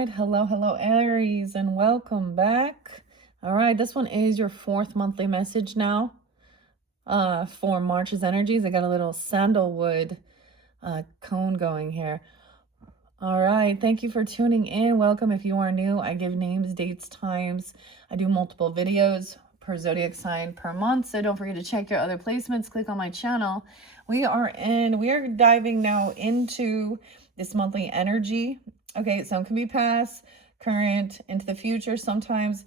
right. Hello, Aries, and welcome back. All right, this one is your fourth monthly message now for March's energies. I got a little sandalwood cone going here. All right, thank you for tuning in. Welcome if you are new. I give names, dates, times. I do multiple videos per zodiac sign per month, so don't forget to check your other placements. Click on my channel. We are diving now into this monthly energy. Okay, some can be past, current, into the future. Sometimes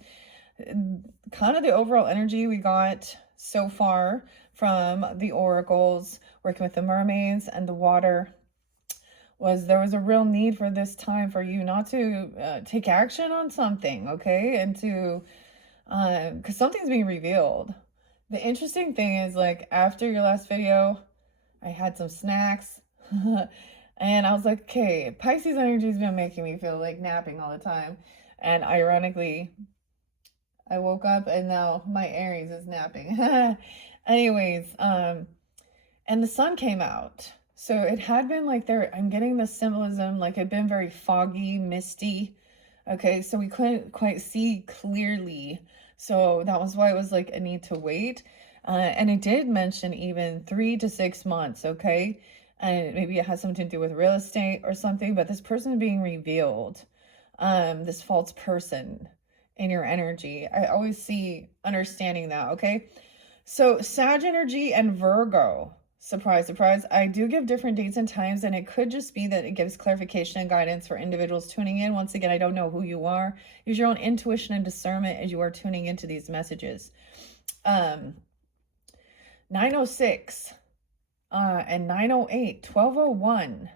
kind of the overall energy we got so far from the oracles, working with the mermaids and the water, was there was a real need for this time for you not to take action on something, okay? And to, because something's being revealed. The interesting thing is, like, after your last video, I had some snacks. And I was like, okay, Pisces energy's been making me feel like napping all the time. And ironically, I woke up and now my Aries is napping. Anyways, and the sun came out. So it had been like there, I'm getting the symbolism, like it'd been very foggy, misty. Okay, so we couldn't quite see clearly. So that was why it was like a need to wait. And it did mention even 3 to 6 months, okay? And maybe it has something to do with real estate or something, but this person being revealed, this false person in your energy. I always see understanding that, okay? So Sag energy and Virgo, surprise, surprise. I do give different dates and times, and it could just be that it gives clarification and guidance for individuals tuning in. Once again, I don't know who you are. Use your own intuition and discernment as you are tuning into these messages. 906 and 908, 1201.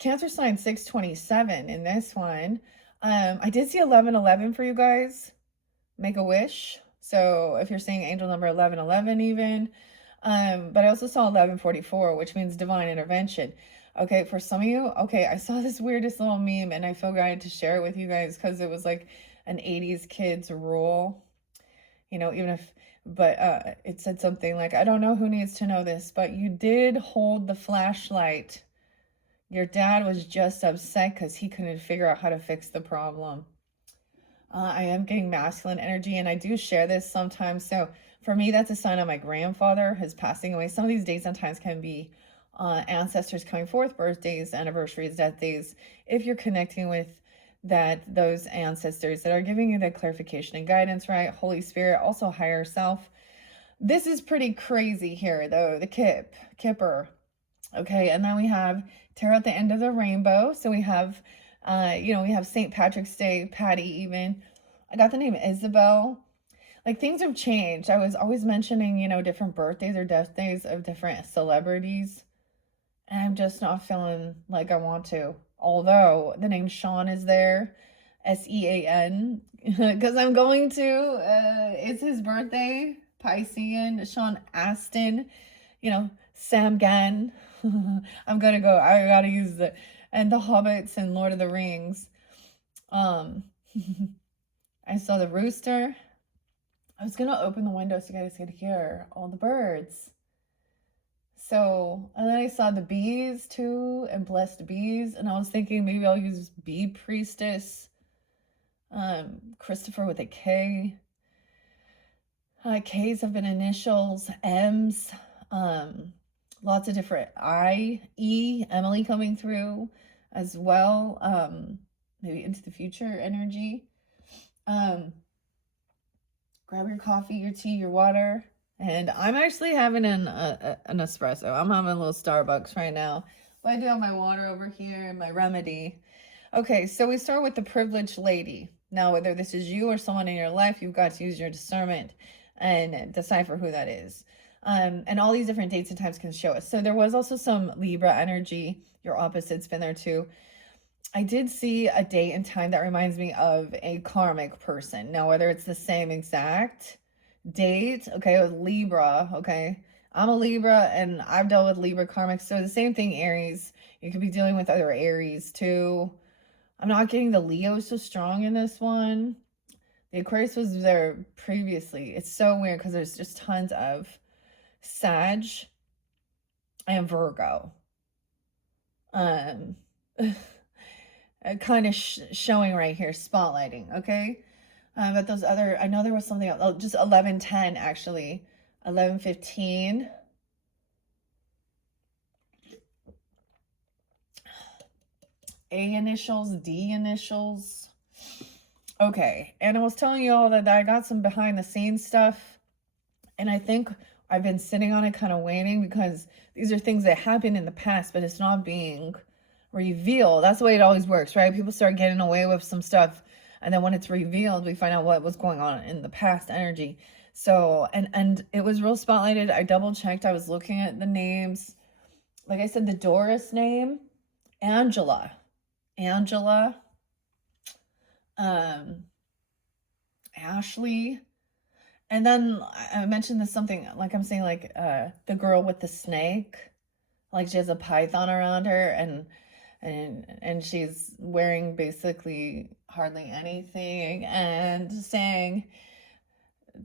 Cancer sign 627 in this one. I did see 1111 for you guys. Make a wish. So if you're seeing angel number 1111 even, but I also saw 1144, which means divine intervention. Okay, for some of you, okay, I saw this weirdest little meme and I feel guided to share it with you guys because it was like an 80s kids rule, you know, even if, but it said something like, I don't know who needs to know this, but you did hold the flashlight. Your dad was just upset because he couldn't figure out how to fix the problem. I am getting masculine energy, and I do share this sometimes. So for me, that's a sign of my grandfather is passing away. Some of these days sometimes can be ancestors coming forth, birthdays, anniversaries, death days. If you're connecting with those ancestors that are giving you that clarification and guidance, right? Holy Spirit, also higher self. This is pretty crazy here, though. The Kipper. Okay, and then we have tarot at the end of the rainbow. So we have we have St. Patrick's Day, Patty even. I got the name Isabel. Like, things have changed. I was always mentioning, different birthdays or death days of different celebrities. And I'm just not feeling like I want to. Although the name Sean is there, Sean, because I'm going to, it's his birthday, Piscean, Sean Astin, Sam Gann. I'm gonna go. I gotta use and the Hobbits and Lord of the Rings. I saw the rooster. I was gonna open the window so you guys could hear all the birds. So, and then I saw the bees too, and blessed bees, and I was thinking maybe I'll use bee priestess. Christopher with a K. K's have been initials, M's. Lots of different Emily coming through as well. Maybe into the future energy. Grab your coffee, your tea, your water. And I'm actually having an espresso. I'm having a little Starbucks right now. But I do have my water over here and my remedy. Okay, so we start with the privileged lady. Now, whether this is you or someone in your life, you've got to use your discernment and decipher who that is. And all these different dates and times can show us. So there was also some Libra energy. Your opposite's been there too. I did see a date and time that reminds me of a karmic person. Now, whether it's the same exact date, okay, with Libra, okay. I'm a Libra and I've dealt with Libra karmics. So the same thing, Aries. You could be dealing with other Aries too. I'm not getting the Leo so strong in this one. The Aquarius was there previously. It's so weird because there's just tons of Sag and Virgo. kind of showing right here, spotlighting, okay? But those other, I know there was something else, oh, just 11:10 actually, 11:15. A initials, D initials. Okay, and I was telling you all that I got some behind the scenes stuff, and I think I've been sitting on it kind of waiting because these are things that happened in the past, but it's not being revealed. That's the way it always works, right? People start getting away with some stuff, and then when it's revealed, we find out what was going on in the past energy. So, and it was real spotlighted. I double checked. I was looking at the names. Like I said, the Doris name, Angela, Ashley. And then I mentioned this something like I'm saying, like the girl with the snake, like she has a python around her, and she's wearing basically hardly anything and saying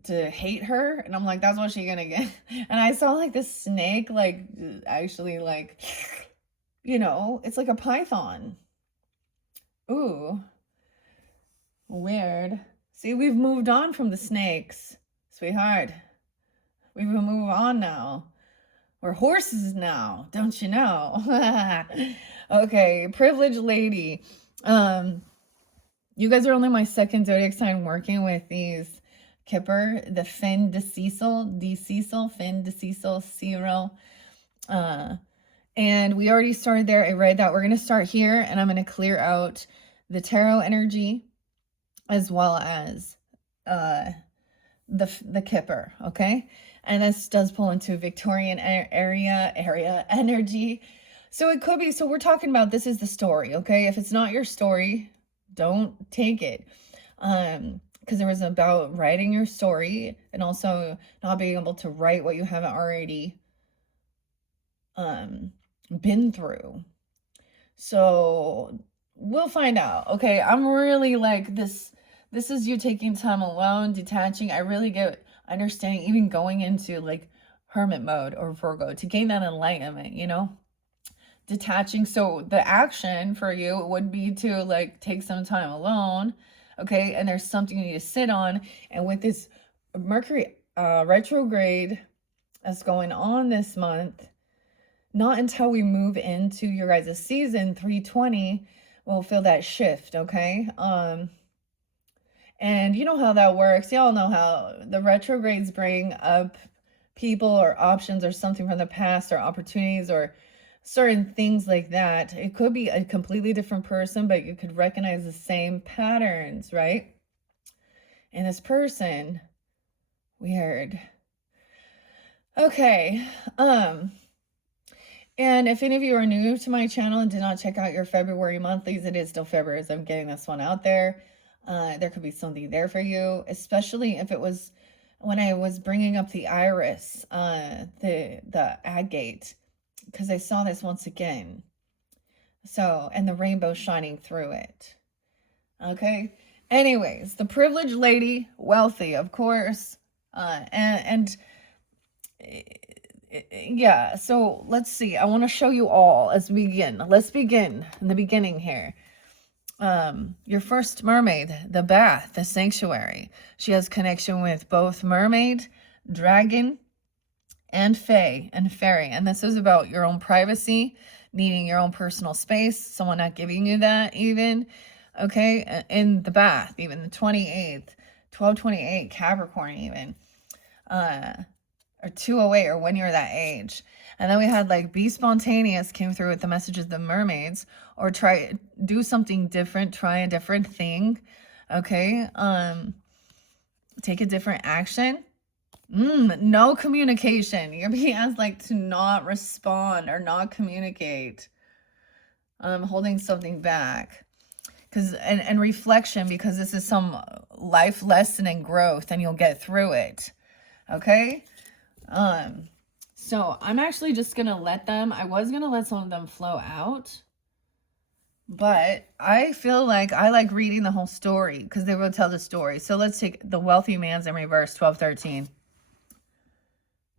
to hate her, and I'm like, that's what she gonna get. And I saw like this snake, like actually, like, you know, it's like a python. Ooh, weird. See, we've moved on from the snakes, sweetheart. We've moved on now. We're horses now, don't you know? Okay, privileged lady. You guys are only my second zodiac sign working with these Kipper, the Fin de Cecil, Fin de Cecil, Cyril. And we already started there. I read that. We're going to start here, and I'm going to clear out the tarot energy as well as the Kipper, okay? And this does pull into Victorian area energy. So it could be, so we're talking about, this is the story, okay? If it's not your story, don't take it. Because it was about writing your story and also not being able to write what you haven't already been through. So we'll find out. Okay, I'm really like this is you taking time alone, detaching. I really get understanding, even going into like hermit mode or Virgo to gain that enlightenment, you know, detaching. So the action for you would be to like take some time alone, okay? And there's something you need to sit on. And with this Mercury retrograde that's going on this month, not until we move into your guys' season 320 we'll feel that shift, okay? And you know how that works. Y'all know how the retrogrades bring up people or options or something from the past or opportunities or certain things like that. It could be a completely different person, but you could recognize the same patterns, right? And this person, weird. Okay. And if any of you are new to my channel and did not check out your February monthlies, it is still February as I'm getting this one out there. There could be something there for you, especially if it was when I was bringing up the iris, the agate, because I saw this once again. So, and the rainbow shining through it. Okay. Anyways, the privileged lady, wealthy, of course, and yeah, so let's see. I want to show you all as we begin. Let's begin in the beginning here. Your first mermaid, the bath, the sanctuary. She has connection with both mermaid, dragon, and fae and fairy. And this is about your own privacy, needing your own personal space, someone not giving you that even. Okay, in the bath, even the 28th, 1228, Capricorn even. Or 208, or when you're that age. And then we had like be spontaneous came through with the messages of the mermaids, or do something different, try a different thing. Okay. Take a different action. No communication. You're being asked like to not respond or not communicate. Holding something back. And reflection, because this is some life lesson and growth, and you'll get through it. Okay. So I'm actually just gonna let them, I was gonna let some of them flow out, but I feel like I like reading the whole story because they will tell the story. So let's take the wealthy man's in reverse, 1213.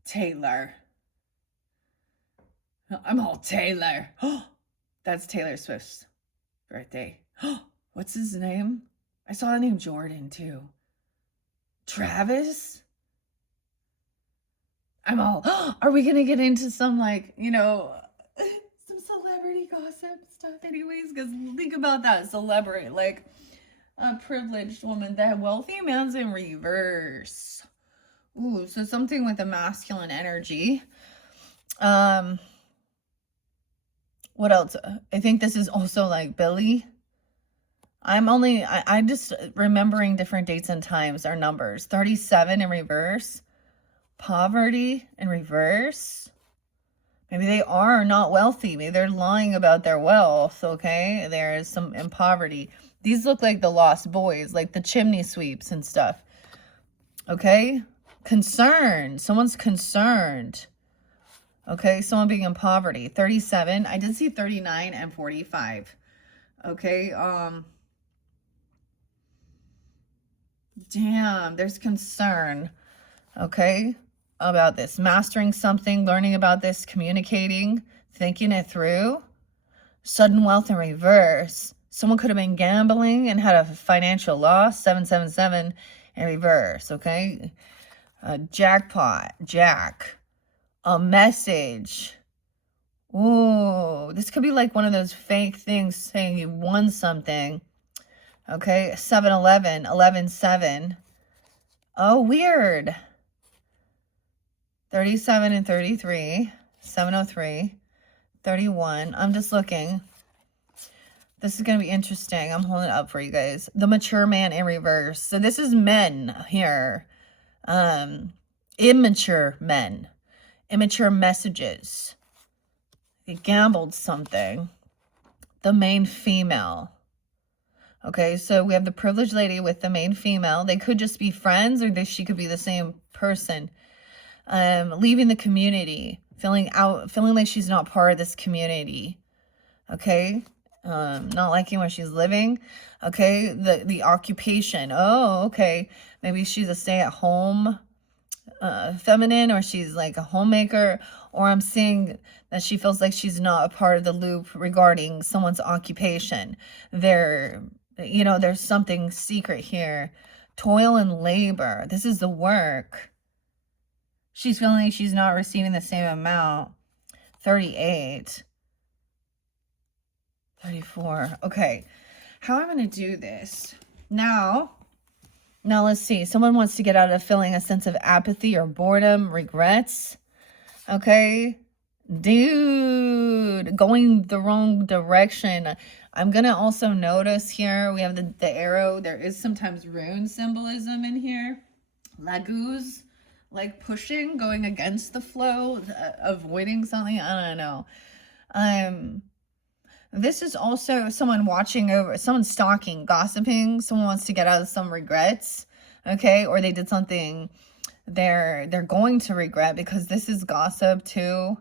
Taylor. I'm all Taylor. That's Taylor Swift's birthday. What's his name? I saw the name Jordan too. Travis? I'm all, are we going to get into some like, some celebrity gossip stuff anyways? Because think about that, celebrity, like a privileged woman, the wealthy man's in reverse. Ooh, so something with a masculine energy. What else? I think this is also like Billy. I'm just remembering different dates and times or numbers. 37 in reverse. Poverty in reverse. Maybe they are not wealthy. Maybe they're lying about their wealth, okay? There is some in poverty. These look like the lost boys, like the chimney sweeps and stuff. Okay? Concerned. Someone's concerned. Okay? Someone being in poverty. 37. I did see 39 and 45. Okay? Damn, there's concern. Okay? About this, mastering something, learning about this, communicating, thinking it through. Sudden wealth in reverse. Someone could have been gambling and had a financial loss. 777 in reverse. Okay. Jackpot. Jack. A message. Ooh, this could be like one of those fake things saying you won something. Okay. 711. 11-7. Oh, weird. 37 and 33, 703, 31. I'm just looking. This is going to be interesting. I'm holding it up for you guys. The mature man in reverse. So this is men here. Immature men. Immature messages. They gambled something. The main female. Okay, so we have the privileged lady with the main female. They could just be friends, or she could be the same person. Leaving the community, feeling like she's not part of this community. Okay. Not liking where she's living. Okay. The occupation. Oh, okay. Maybe she's a stay-at-home feminine, or she's like a homemaker, or I'm seeing that she feels like she's not a part of the loop regarding someone's occupation. There's something secret here. Toil and labor. This is the work. She's feeling like she's not receiving the same amount. 38. 34. Okay. How am I going to do this? Now let's see. Someone wants to get out of feeling a sense of apathy or boredom, regrets. Okay. Dude, going the wrong direction. I'm going to also notice here, we have the arrow. There is sometimes rune symbolism in here. Laguz. Like pushing, going against the flow, avoiding something. I don't know. This is also someone watching over, someone stalking, gossiping. Someone wants to get out of some regrets, okay? Or they did something they're going to regret, because this is gossip too.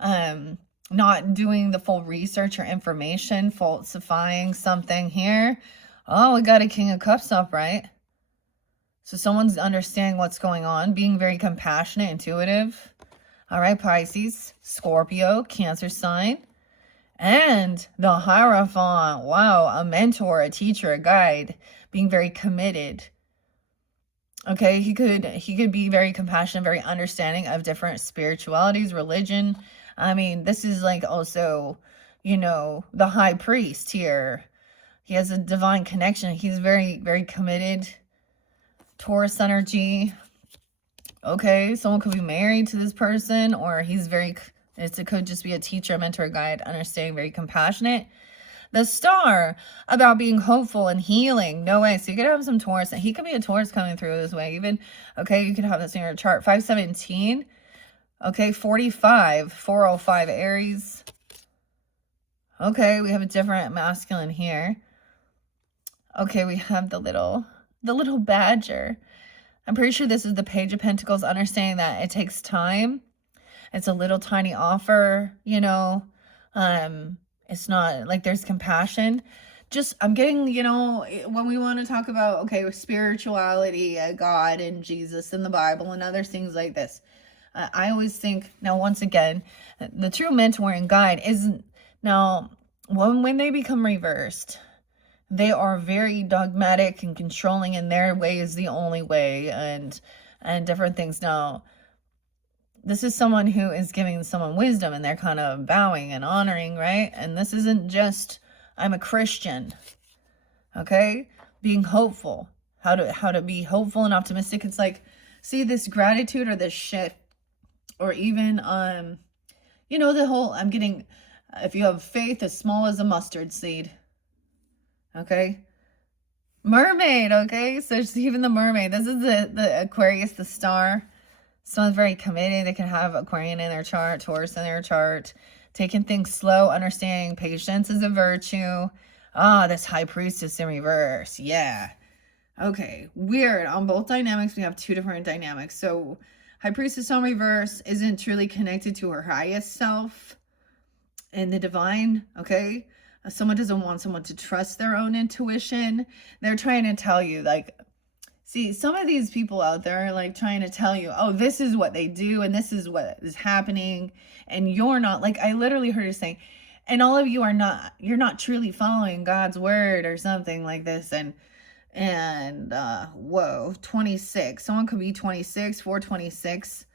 Not doing the full research or information, falsifying something here. Oh, we got a King of Cups up, right? So someone's understanding what's going on, being very compassionate, intuitive. All right, Pisces, Scorpio, Cancer sign. And the Hierophant. Wow, a mentor, a teacher, a guide, being very committed. Okay, he could be very compassionate, very understanding of different spiritualities, religion. I mean, this is like also, the high priest here. He has a divine connection. He's very, very committed. Taurus energy. Okay, someone could be married to this person, or it could just be a teacher, a mentor, guide, understanding, very compassionate. The Star, about being hopeful and healing. No way. So you could have some Taurus, and he could be a Taurus coming through this way even. Okay, you could have this in your chart. 517. Okay, 45. 405 Aries. Okay, we have a different masculine here. Okay, we have the little badger. I'm pretty sure this is the Page of Pentacles, understanding that it takes time. It's a little tiny offer, it's not like there's compassion. I'm getting, when we want to talk about, okay, spirituality, God and Jesus and the Bible and other things like this, I always think, now, once again, the true mentor and guide isn't, now, when they become reversed, They are very dogmatic and controlling, and their way is the only way, and different things. Now, this is someone who is giving someone wisdom, and they're kind of bowing and honoring, right? And this isn't just, I'm a Christian, okay? Being hopeful, how to be hopeful and optimistic. It's like, see, this gratitude or this shift, or even you know, the whole, I'm getting, if you have faith as small as a mustard seed, okay? Mermaid, okay? So it's even the mermaid. This is the Aquarius, the star. Someone's very committed. They can have Aquarian in their chart, Taurus in their chart. Taking things slow, understanding patience is a virtue. Ah, this High Priestess in reverse. Yeah. Okay, weird. On both dynamics, we have two different dynamics. So High Priestess on reverse isn't truly connected to her highest self and the divine, okay? Someone doesn't want someone to trust their own intuition. They're trying to tell you, like, see, some of these people out there are like trying to tell you, oh, this is what they do and this is what is happening. And you're not, like, I literally heard her saying, and all of you are not, you're not truly following God's word or something like this. And whoa, 26. Someone could be 26, 426.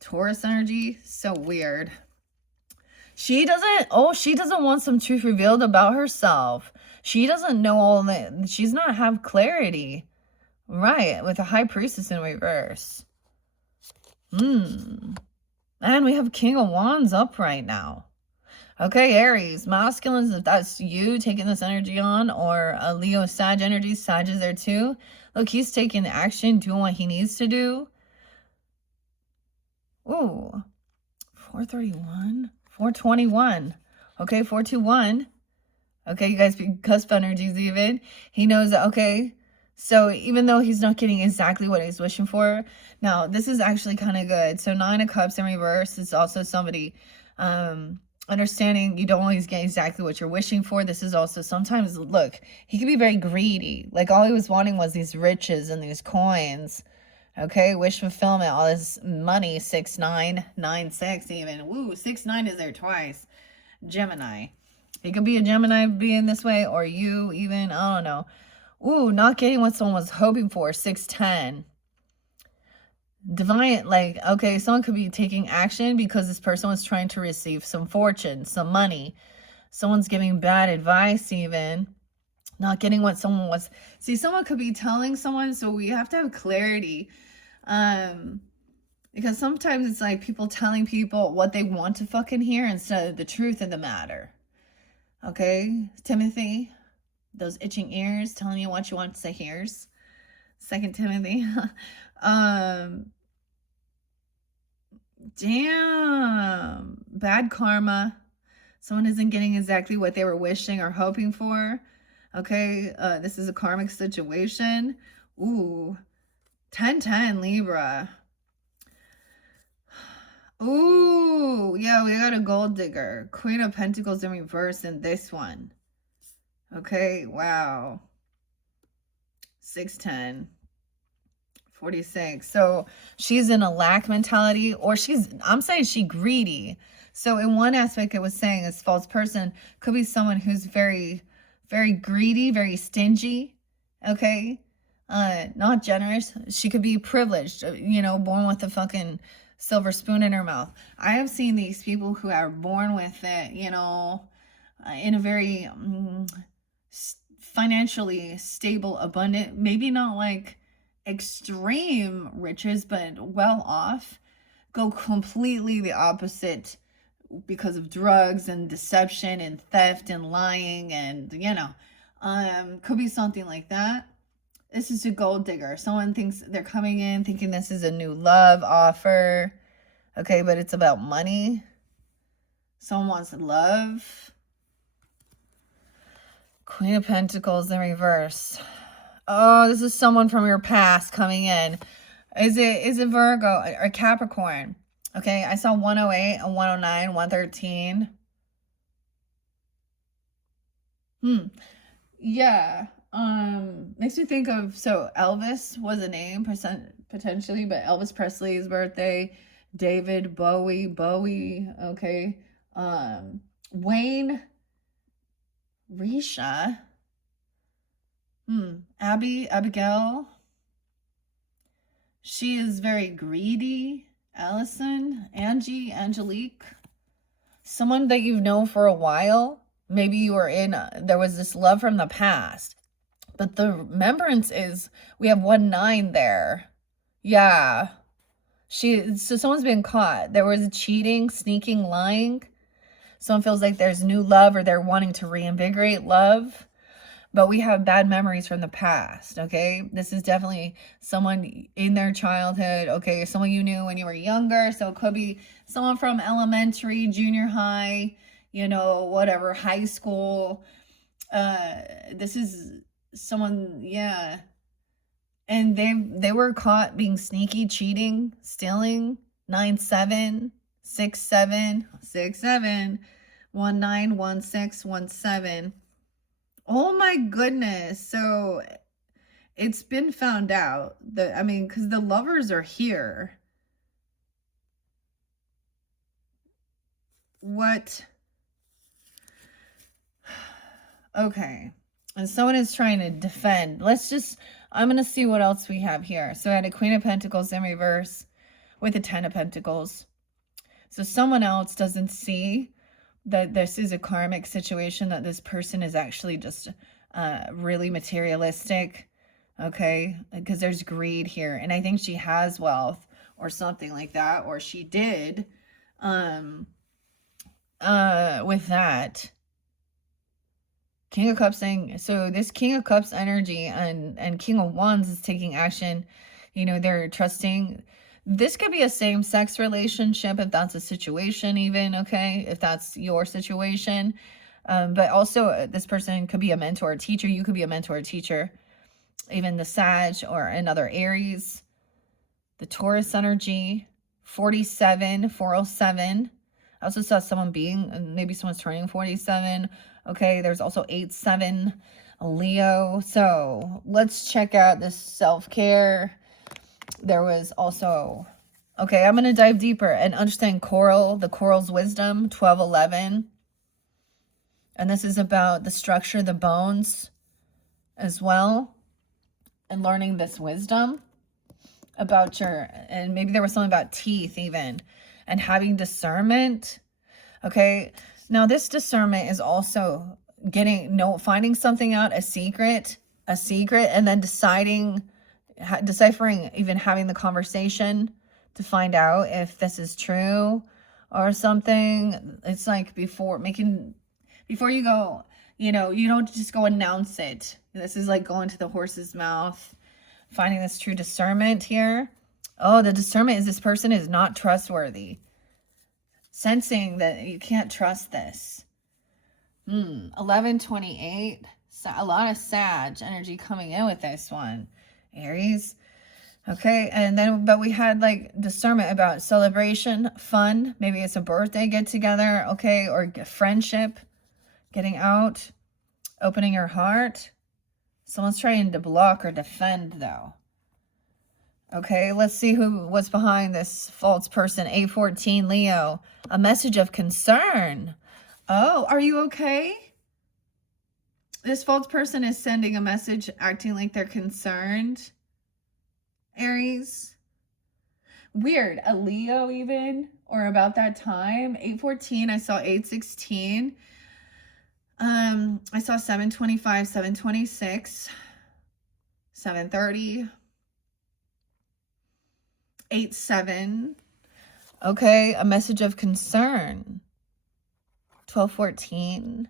Taurus energy. So weird. She doesn't want some truth revealed about herself. She doesn't know all that. She's not have clarity. Right, with a High Priestess in reverse. And we have King of Wands up right now. Okay, Aries, masculines, if that's you taking this energy on, or a Leo Sag energy, Sag is there too. Look, he's taking action, doing what he needs to do. Ooh, 431, 421. Okay, 421. Okay, you guys be cusp energies even. He knows that, okay, so even though he's not getting exactly what he's wishing for, now this is actually kind of good. So 9 of Cups in reverse is also somebody understanding you don't always get exactly what you're wishing for. This is also sometimes, look, he can be very greedy. Like all he was wanting was these riches and these coins. Okay, wish fulfillment, all this money, 6, 9, 9, 6 even. Woo, 6, 9 is there twice. Gemini. It could be a Gemini being this way, or you even, I don't know. Ooh, not getting what someone was hoping for, 610. Divine, like, okay, someone could be taking action because this person was trying to receive some fortune, some money. Someone's giving bad advice even. Not getting what someone was. See, someone could be telling someone, so we have to have clarity. Because sometimes it's like people telling people what they want to fucking hear instead of the truth of the matter. Okay, Timothy, those itching ears telling you what you want to hear. 2 Timothy. Damn, bad karma. Someone isn't getting exactly what they were wishing or hoping for. Okay, this is a karmic situation. Ooh, 10-10 Libra. Ooh, yeah, we got a gold digger. Queen of Pentacles in reverse in this one. Okay, wow. 610. 46. So she's in a lack mentality, or I'm saying she greedy. So in one aspect, it was saying this false person could be someone who's very, very greedy, very stingy. Okay. Not generous. She could be privileged, you know, born with a fucking silver spoon in her mouth. I have seen these people who are born with it, you know, in a very financially stable, abundant, maybe not like extreme riches, but well off, go completely the opposite because of drugs and deception and theft and lying and, you know, could be something like that. This is a gold digger. Someone thinks they're coming in thinking this is a new love offer. Okay, but it's about money. Someone wants love. Queen of Pentacles in reverse. Oh, this is someone from your past coming in. Is it Virgo or Capricorn? Okay, I saw 108 and 109, 113. Yeah. Makes me think of, so Elvis was a name potentially, but Elvis Presley's birthday, David Bowie, okay. Wayne Risha. Abigail. She is very greedy. Allison, Angie, Angelique. Someone that you've known for a while. Maybe you were there was this love from the past. But the remembrance is, we have 1-9 there. Yeah. So someone's been caught. There was cheating, sneaking, lying. Someone feels like there's new love, or they're wanting to reinvigorate love. But we have bad memories from the past, okay? This is definitely someone in their childhood, okay? Someone you knew when you were younger. So it could be someone from elementary, junior high, whatever, high school. This is someone, yeah. And they were caught being sneaky, cheating, stealing. 9-7, 6-7, 6-7, 1-9, 1-6, 1-7. Oh my goodness. So it's been found out that, because the lovers are here. What? Okay. And someone is trying to defend. I'm going to see what else we have here. So I had a Queen of Pentacles in reverse with a 10 of Pentacles. So someone else doesn't see that this is a karmic situation, that this person is actually just really materialistic, okay? Because there's greed here. And I think she has wealth or something like that, or she did with that. King of Cups saying, so this King of Cups energy and King of Wands is taking action. They're trusting. This could be a same-sex relationship, if that's a situation even, okay? If that's your situation. But also, this person could be a mentor or teacher. You could be a mentor or teacher. Even the Sag or another Aries. The Taurus energy. 47, 407. I also saw someone maybe someone's turning 47. Okay, there's also 8-7, Leo. So let's check out this self-care. There was also, okay, I'm going to dive deeper and understand the coral's wisdom, 12-11. And this is about the structure, the bones as well. And learning this wisdom about and maybe there was something about teeth even. And having discernment. Okay, now this discernment is also finding something out, a secret, and then deciphering, even having the conversation to find out if this is true or something. It's like before you go, you don't just go announce it. This is like going to the horse's mouth, finding this true discernment here. Oh, the discernment is this person is not trustworthy. Sensing that you can't trust this. 11-28. So a lot of Sag energy coming in with this one. Aries. Okay, and then, but we had like discernment about celebration, fun. Maybe it's a birthday get together, okay, or friendship, getting out, opening your heart. Someone's trying to block or defend though. Okay, let's see who was behind this false person. 8-14, Leo. A message of concern. Oh, are you okay? This false person is sending a message acting like they're concerned. Aries. Weird. A Leo even, or about that time. 8-14, I saw 8-16. I saw 7-25, 7-26, 7-30. 8-7. Okay, a message of concern. 12-14.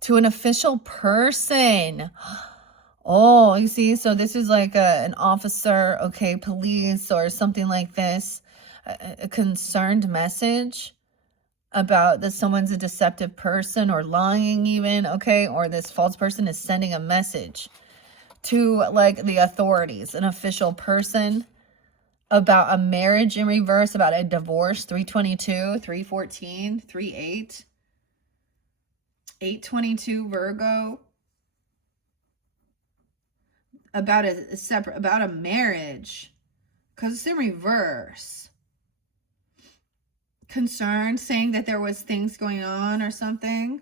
To an official person. Oh, you see, so this is like an officer, okay, police or something like this. A concerned message about that someone's a deceptive person or lying even, okay, or this false person is sending a message to like the authorities, an official person, about a marriage in reverse, about a divorce. 3-22, 3-14, 3-8, 8-22, Virgo, about a marriage, because it's in reverse. Concerned, saying that there was things going on or something.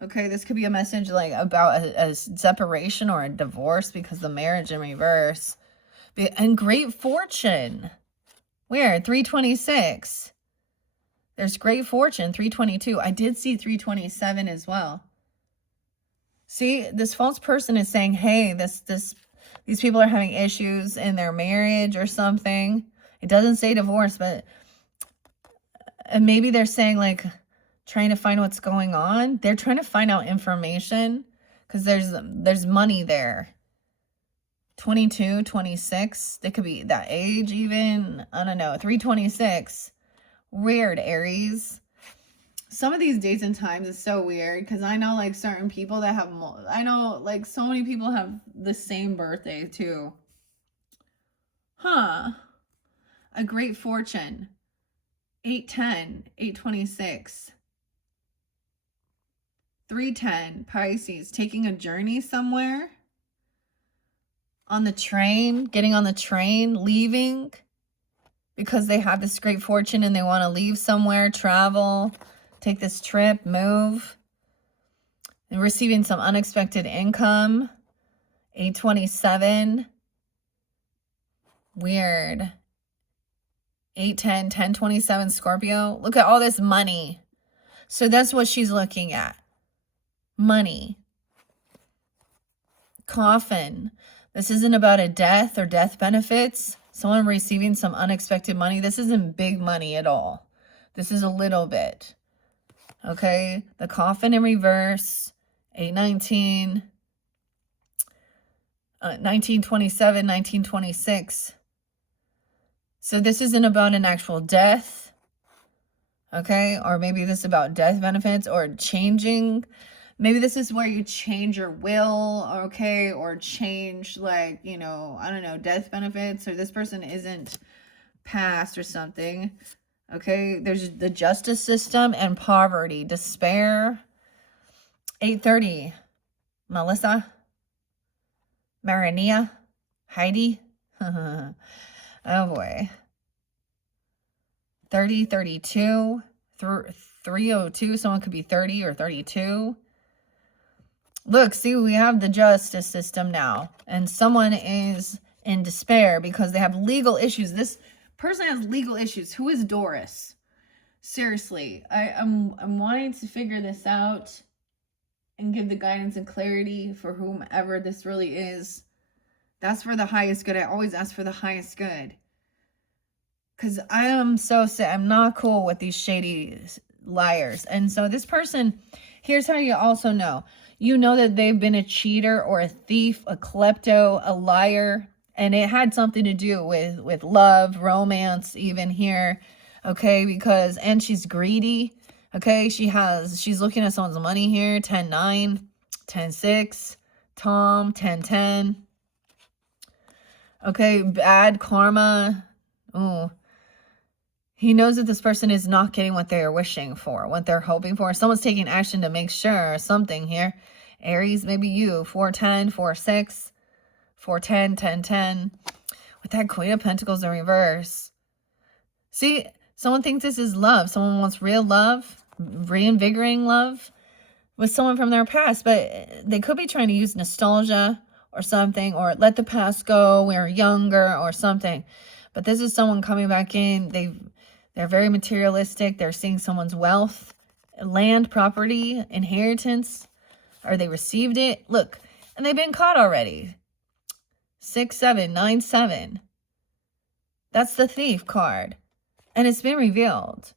Okay, this could be a message like about a separation or a divorce because the marriage in reverse. And great fortune. Where? 326. There's great fortune, 322. I did see 327 as well. See, this false person is saying, hey, these people are having issues in their marriage or something. It doesn't say divorce, but maybe they're saying like trying to find what's going on. They're trying to find out information because there's money there. 22, 26. They could be that age even. I don't know. 326. Weird, Aries. Some of these dates and times is so weird because I know like certain people that have, I know like so many people have the same birthday too. Huh. A great fortune. 810, 826. 310, Pisces, taking a journey somewhere. On the train, getting on the train, leaving because they have this great fortune and they want to leave somewhere, travel, take this trip, move. And receiving some unexpected income. 827. Weird. 810, 1027, Scorpio. Look at all this money. So that's what she's looking at. Money. Coffin. This isn't about a death or death benefits. Someone receiving some unexpected money. This isn't big money at all. This is a little bit. Okay. The coffin in reverse. 819. 1927, 1926. So this isn't about an actual death. Okay. Or maybe this is about death benefits or changing. Maybe this is where you change your will, okay, or change, like, you know, I don't know, death benefits, or this person isn't passed or something, okay? There's the justice system and poverty, despair. 830, Melissa, Marinia, Heidi. Oh, boy. 30, 32, 302, someone could be 30 or 32. Look, see, we have the justice system now. And someone is in despair because they have legal issues. This person has legal issues. Who is Doris? Seriously, I'm wanting to figure this out and give the guidance and clarity for whomever this really is. That's for the highest good. I always ask for the highest good. Because I am so sick. I'm not cool with these shady liars. And so this person, here's how you also know. You know that they've been a cheater or a thief, a klepto, a liar. And it had something to do with love, romance, even here. Okay, because, and she's greedy. Okay, she's looking at someone's money here. 10-9, 10-6, Tom, 10-10. Okay, bad karma. Oh, he knows that this person is not getting what they are wishing for, what they're hoping for. Someone's taking action to make sure something here. Aries, maybe you. 4-10, 4-6, 4-10, 10-10. With that Queen of Pentacles in reverse. See, someone thinks this is love. Someone wants real love, reinvigorating love with someone from their past. But they could be trying to use nostalgia or something, or let the past go, we're younger or something. But this is someone coming back in. They're very materialistic. They're seeing someone's wealth, land, property, inheritance, or they received it. Look, and they've been caught already. 6-7, 9-7. That's the thief card. And it's been revealed.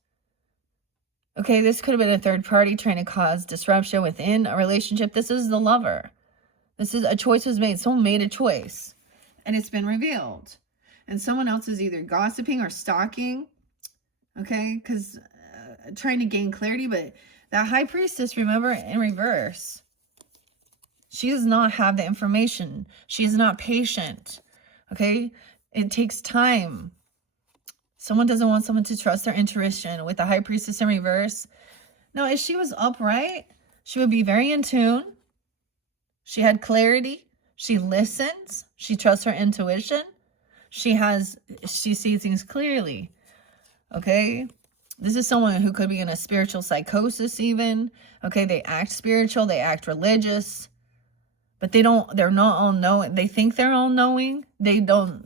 Okay, this could have been a third party trying to cause disruption within a relationship. This is the lover. This is a choice was made. Someone made a choice. And it's been revealed. And someone else is either gossiping or stalking. Okay, because trying to gain clarity. But that high priestess, remember, in reverse. She does not have the information. She is not patient. Okay, it takes time. Someone doesn't want someone to trust their intuition. With the high priestess in reverse. No, if she was upright, she would be very in tune. She had clarity. She listens. She trusts her intuition. She sees things clearly. Okay. This is someone who could be in a spiritual psychosis even. Okay, they act spiritual, they act religious, but they're not all knowing. They think they're all knowing. They don't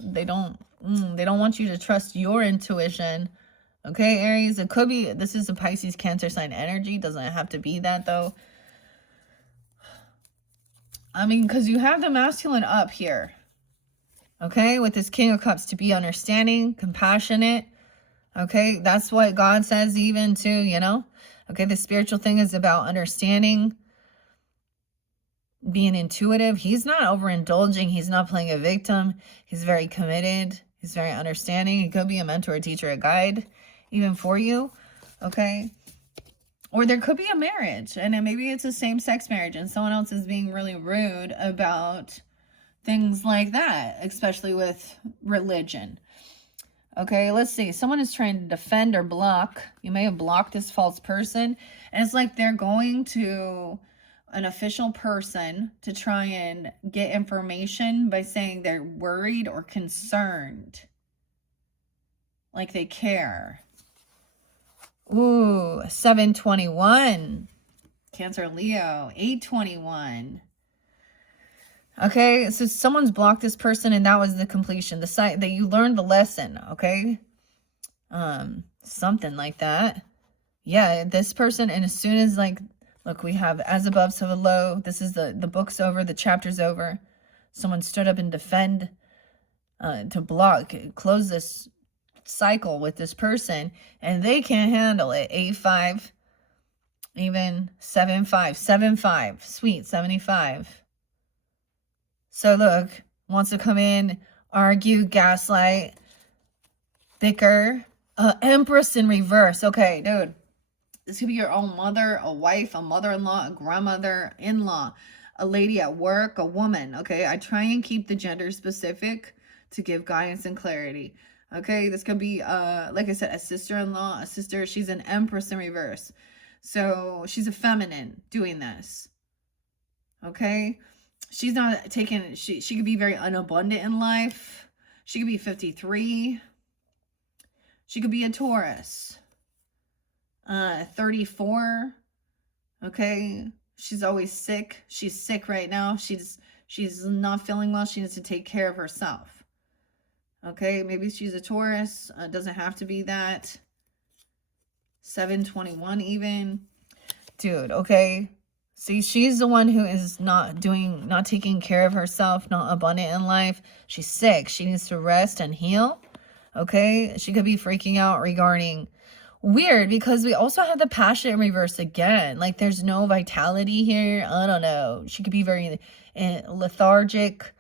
want you to trust your intuition. Okay, Aries, it could be, this is a Pisces Cancer sign energy. Doesn't have to be that though. I mean, because you have the masculine up here. Okay, with this King of Cups, to be understanding, compassionate. Okay, that's what God says even too, you know. Okay, the spiritual thing is about understanding, being intuitive. He's not overindulging. He's not playing a victim. He's very committed. He's very understanding. He could be a mentor, a teacher, a guide, even for you. Okay. Or there could be a marriage, and then maybe it's a same-sex marriage, and someone else is being really rude about things like that, especially with religion. Okay, let's see. Someone is trying to defend or block. You may have blocked this false person. And it's like they're going to an official person to try and get information by saying they're worried or concerned. Like they care. Ooh, 721. Cancer, Leo, 821. Okay, so someone's blocked this person and that was the completion. The site that you learned the lesson, okay? Something like that. Yeah, this person, and as soon as, like, look, we have as above, so below. This is the book's over, the chapter's over. Someone stood up and defend, to block, close this cycle with this person, and they can't handle it. 8-5, even 7-5, 7-5, sweet, 75. So look, wants to come in, argue, gaslight, bicker. Empress in reverse. Okay, dude. This could be your own mother, a wife, a mother-in-law, a grandmother, in-law, a lady at work, a woman. Okay, I try and keep the gender specific to give guidance and clarity. Okay, this could be, like I said, a sister-in-law, a sister. She's an Empress in reverse. So she's a feminine doing this. Okay. She's not taking, she could be very unabundant in life. She could be 53. She could be a Taurus. 34. Okay. She's always sick. She's sick right now. She's not feeling well. She needs to take care of herself. Okay. Maybe she's a Taurus. Doesn't have to be that. 721 even. Dude, okay. See, she's the one who is not taking care of herself, not abundant in life. She's sick. She needs to rest and heal. Okay? She could be freaking out regarding... Weird, because we also have the passion in reverse again. Like, there's no vitality here. I don't know. She could be very lethargic,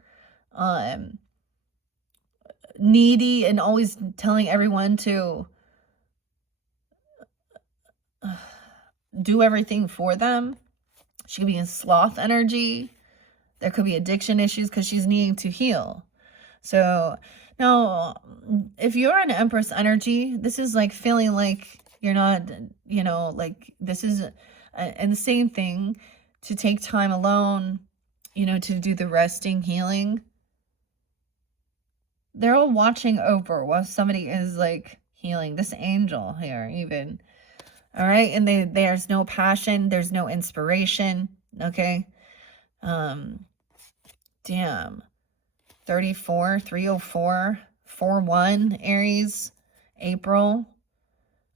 needy, and always telling everyone to do everything for them. She could be in sloth energy. There could be addiction issues because she's needing to heal. So now, if you're an Empress energy, this is like feeling like you're not, you know, like this is, and the same thing, to take time alone, you know, to do the resting, healing. They're all watching over while somebody is like healing. This angel here even. All right. And there's no passion. There's no inspiration. Okay. Damn. 34, 304, 41, Aries, April.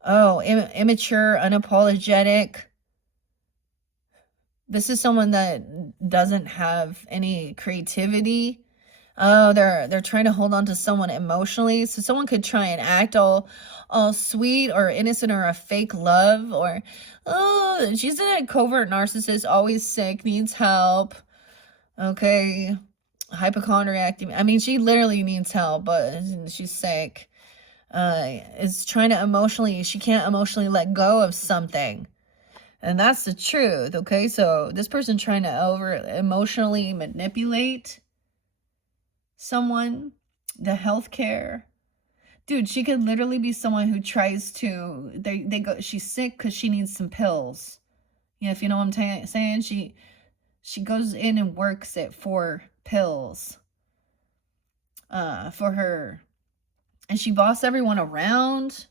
Oh, immature, unapologetic. This is someone that doesn't have any creativity. Oh, they're trying to hold on to someone emotionally. So someone could try and act all sweet or innocent or a fake love, or, oh, she's a covert narcissist, always sick, needs help. Okay. Hypochondriac. I mean, she literally needs help, but she's sick. Is trying to emotionally, she can't emotionally let go of something. And that's the truth, okay? So this person trying to emotionally manipulate someone, the healthcare. Dude, she could literally be someone who tries to, they go, she's sick because she needs some pills. Yeah, if you know what I'm saying, she goes in and works it for pills, for her, and she bossed everyone around.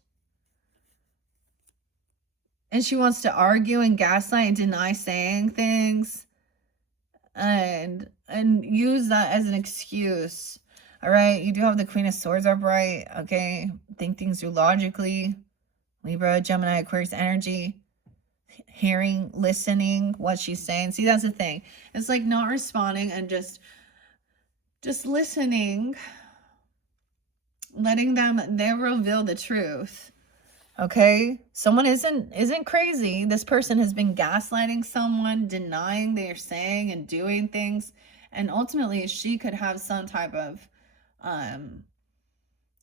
And she wants to argue and gaslight and deny saying things and use that as an excuse. All right, you do have the Queen of Swords upright. Okay, think things through logically. Libra, Gemini, Aquarius energy. Hearing, listening, what she's saying. See, that's the thing. It's like not responding and just listening, letting them, they reveal the truth. Okay, someone isn't crazy. This person has been gaslighting someone, denying they're saying and doing things, and ultimately she could have some type of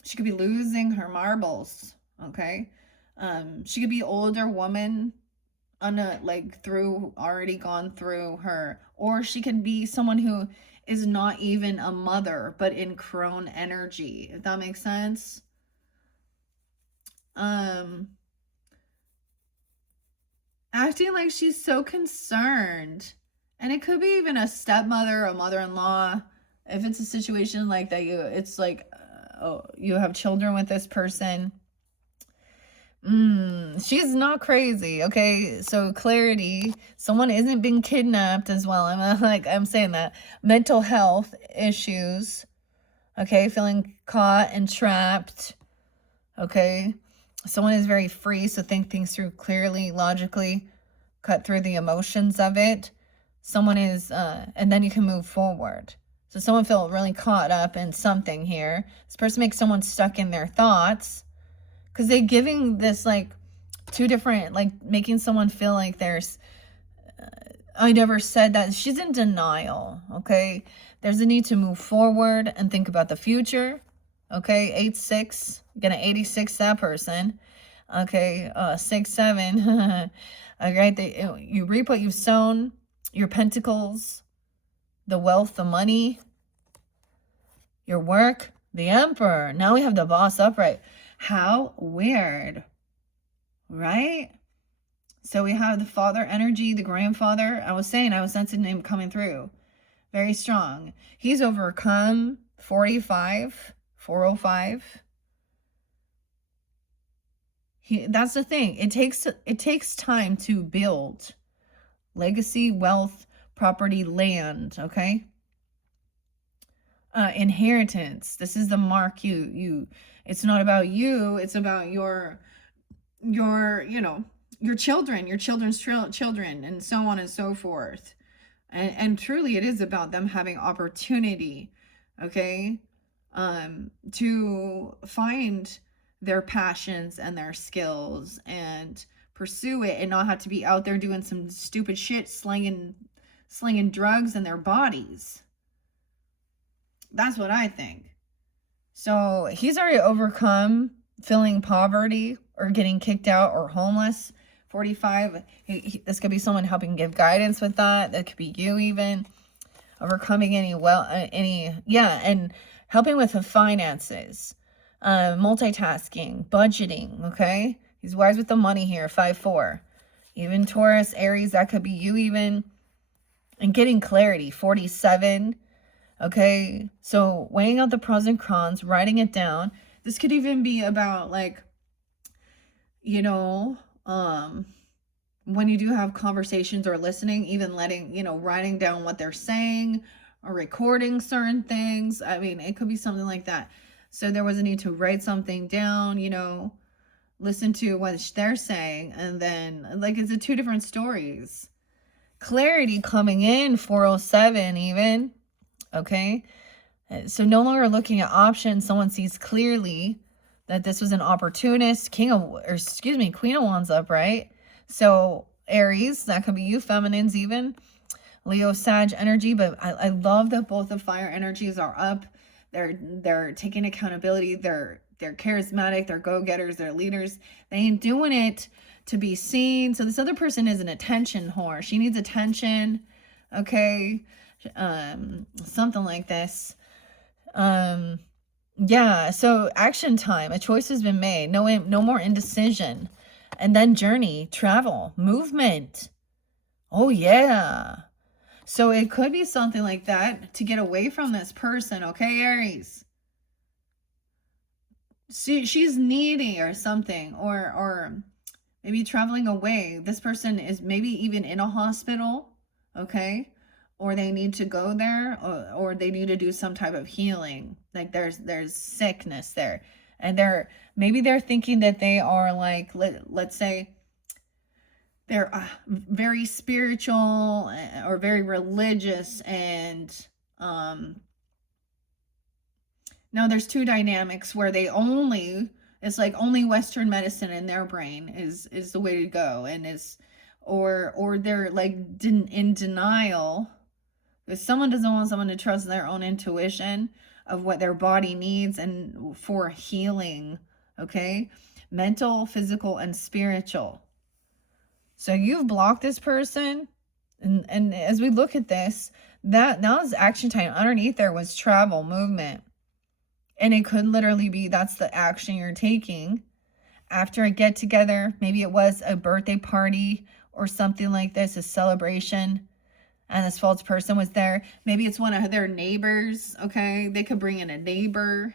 she could be losing her marbles. Okay, she could be older woman already gone through her, or she could be someone who is not even a mother but in crone energy, if that makes sense. Acting like she's so concerned, and it could be even a stepmother, a mother-in-law. If it's a situation like that, it's like you have children with this person. She's not crazy. Okay, so clarity, someone isn't being kidnapped as well. I'm saying that mental health issues. Okay, feeling caught and trapped. Okay, someone is very free, so think things through clearly, logically, cut through the emotions of it. Someone is and then you can move forward. So someone felt really caught up in something here. This person makes someone stuck in their thoughts, because they're giving this like two different, like making someone feel like there's I never said that. She's in denial. Okay, there's a need to move forward and think about the future. Okay, 8-6, gonna 86 that person. Okay, 6-7. All right, you reap what you've sown. Your pentacles, the wealth, the money, your work, the Emperor. Now we have the Boss upright. How weird, right? So we have the father energy, the grandfather. I was sensing him coming through. Very strong. He's overcome 405. That's the thing. It takes time to build legacy, wealth, property, land, okay? Inheritance. This is the mark it's not about you, it's about your your children, your children's children, and so on and so forth. And truly it is about them having opportunity, okay, to find their passions and their skills and pursue it, and not have to be out there doing some stupid shit, slinging drugs in their bodies. That's what I think. So he's already overcome feeling poverty or getting kicked out or homeless. 45, this could be someone helping give guidance with that. That could be you even. Overcoming and helping with the finances. Multitasking, budgeting, okay? He's wise with the money here, 5-4. Even Taurus, Aries, that could be you even. And getting clarity, 47. Okay, so weighing out the pros and cons, writing it down. This could even be about like, when you do have conversations or listening, even writing down what they're saying or recording certain things. I mean, it could be something like that. So there was a need to write something down, listen to what they're saying, and then like it's two different stories. Clarity coming in, 407 even. Okay, so no longer looking at options. Someone sees clearly that this was an opportunist. Queen of Wands upright. So Aries, that could be you, feminines even. Leo, Sag energy, but I love that both the fire energies are up. They're taking accountability. They're charismatic. They're go-getters. They're leaders. They ain't doing it to be seen. So this other person is an attention whore. She needs attention. Okay. Something like this. Yeah, so action time. A choice has been made. No more indecision. And then journey, travel, movement. Oh yeah. So it could be something like that to get away from this person, okay, Aries? She's needy or something, or maybe traveling away. This person is maybe even in a hospital, okay? Or they need to go there, or they need to do some type of healing. Like there's sickness there. And maybe they're thinking that they are like, let's say they're very spiritual or very religious, and now there's two dynamics where it's like only Western medicine in their brain is the way to go, and or they're like in denial because someone doesn't want someone to trust their own intuition of what their body needs and for healing, okay? Mental, physical, and spiritual. So you've blocked this person, and as we look at this, that now is action time. Underneath there was travel, movement. And it could literally be that's the action you're taking after a get together. Maybe it was a birthday party or something like this, a celebration, and this false person was there. Maybe it's one of their neighbors, okay? They could bring in a neighbor,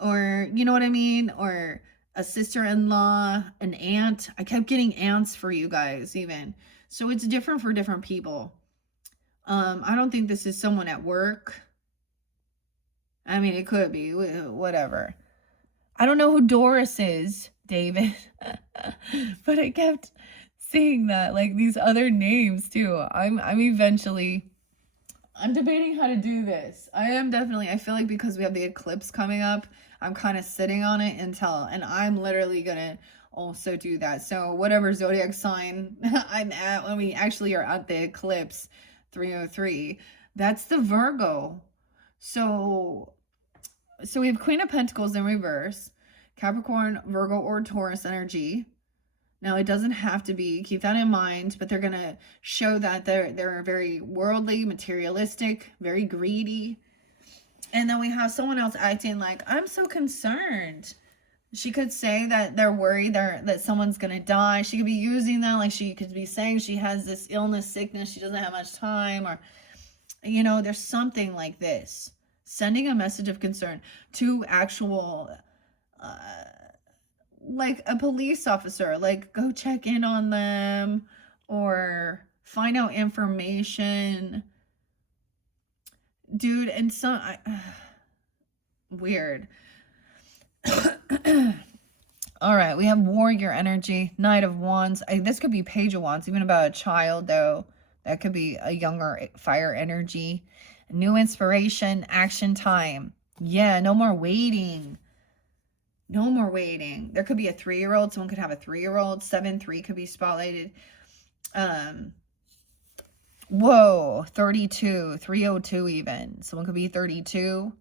or you know what I mean? Or a sister-in-law, an aunt. I kept getting aunts for you guys even. So it's different for different people. I don't think this is someone at work. I mean, it could be, whatever. I don't know who Doris is, David. But I kept seeing that, like these other names too. I'm debating how to do this. I feel like because we have the eclipse coming up, I'm kind of sitting on it and I'm literally gonna also do that. So whatever zodiac sign I'm at when we actually are at the eclipse 303, that's the Virgo. So we have Queen of Pentacles in reverse, Capricorn, Virgo, or Taurus energy. Now, it doesn't have to be, keep that in mind, but they're going to show that they're very worldly, materialistic, very greedy. And then we have someone else acting like, I'm so concerned. She could say that they're worried that someone's going to die. She could be using that, like she could be saying she has this illness, sickness, she doesn't have much time, or, you know, there's something like this. Sending a message of concern to actual, like a police officer, like go check in on them or find out information. Dude, and weird. All right, we have warrior energy, Knight of Wands. This could be Page of Wands, even about a child, though. That could be a younger fire energy. New inspiration, action time. Yeah, no more waiting. No more waiting. There could be a 3-year-old. Someone could have a 3-year-old. 7-3 could be spotlighted. Whoa, 32, 302 even. Someone could be 32.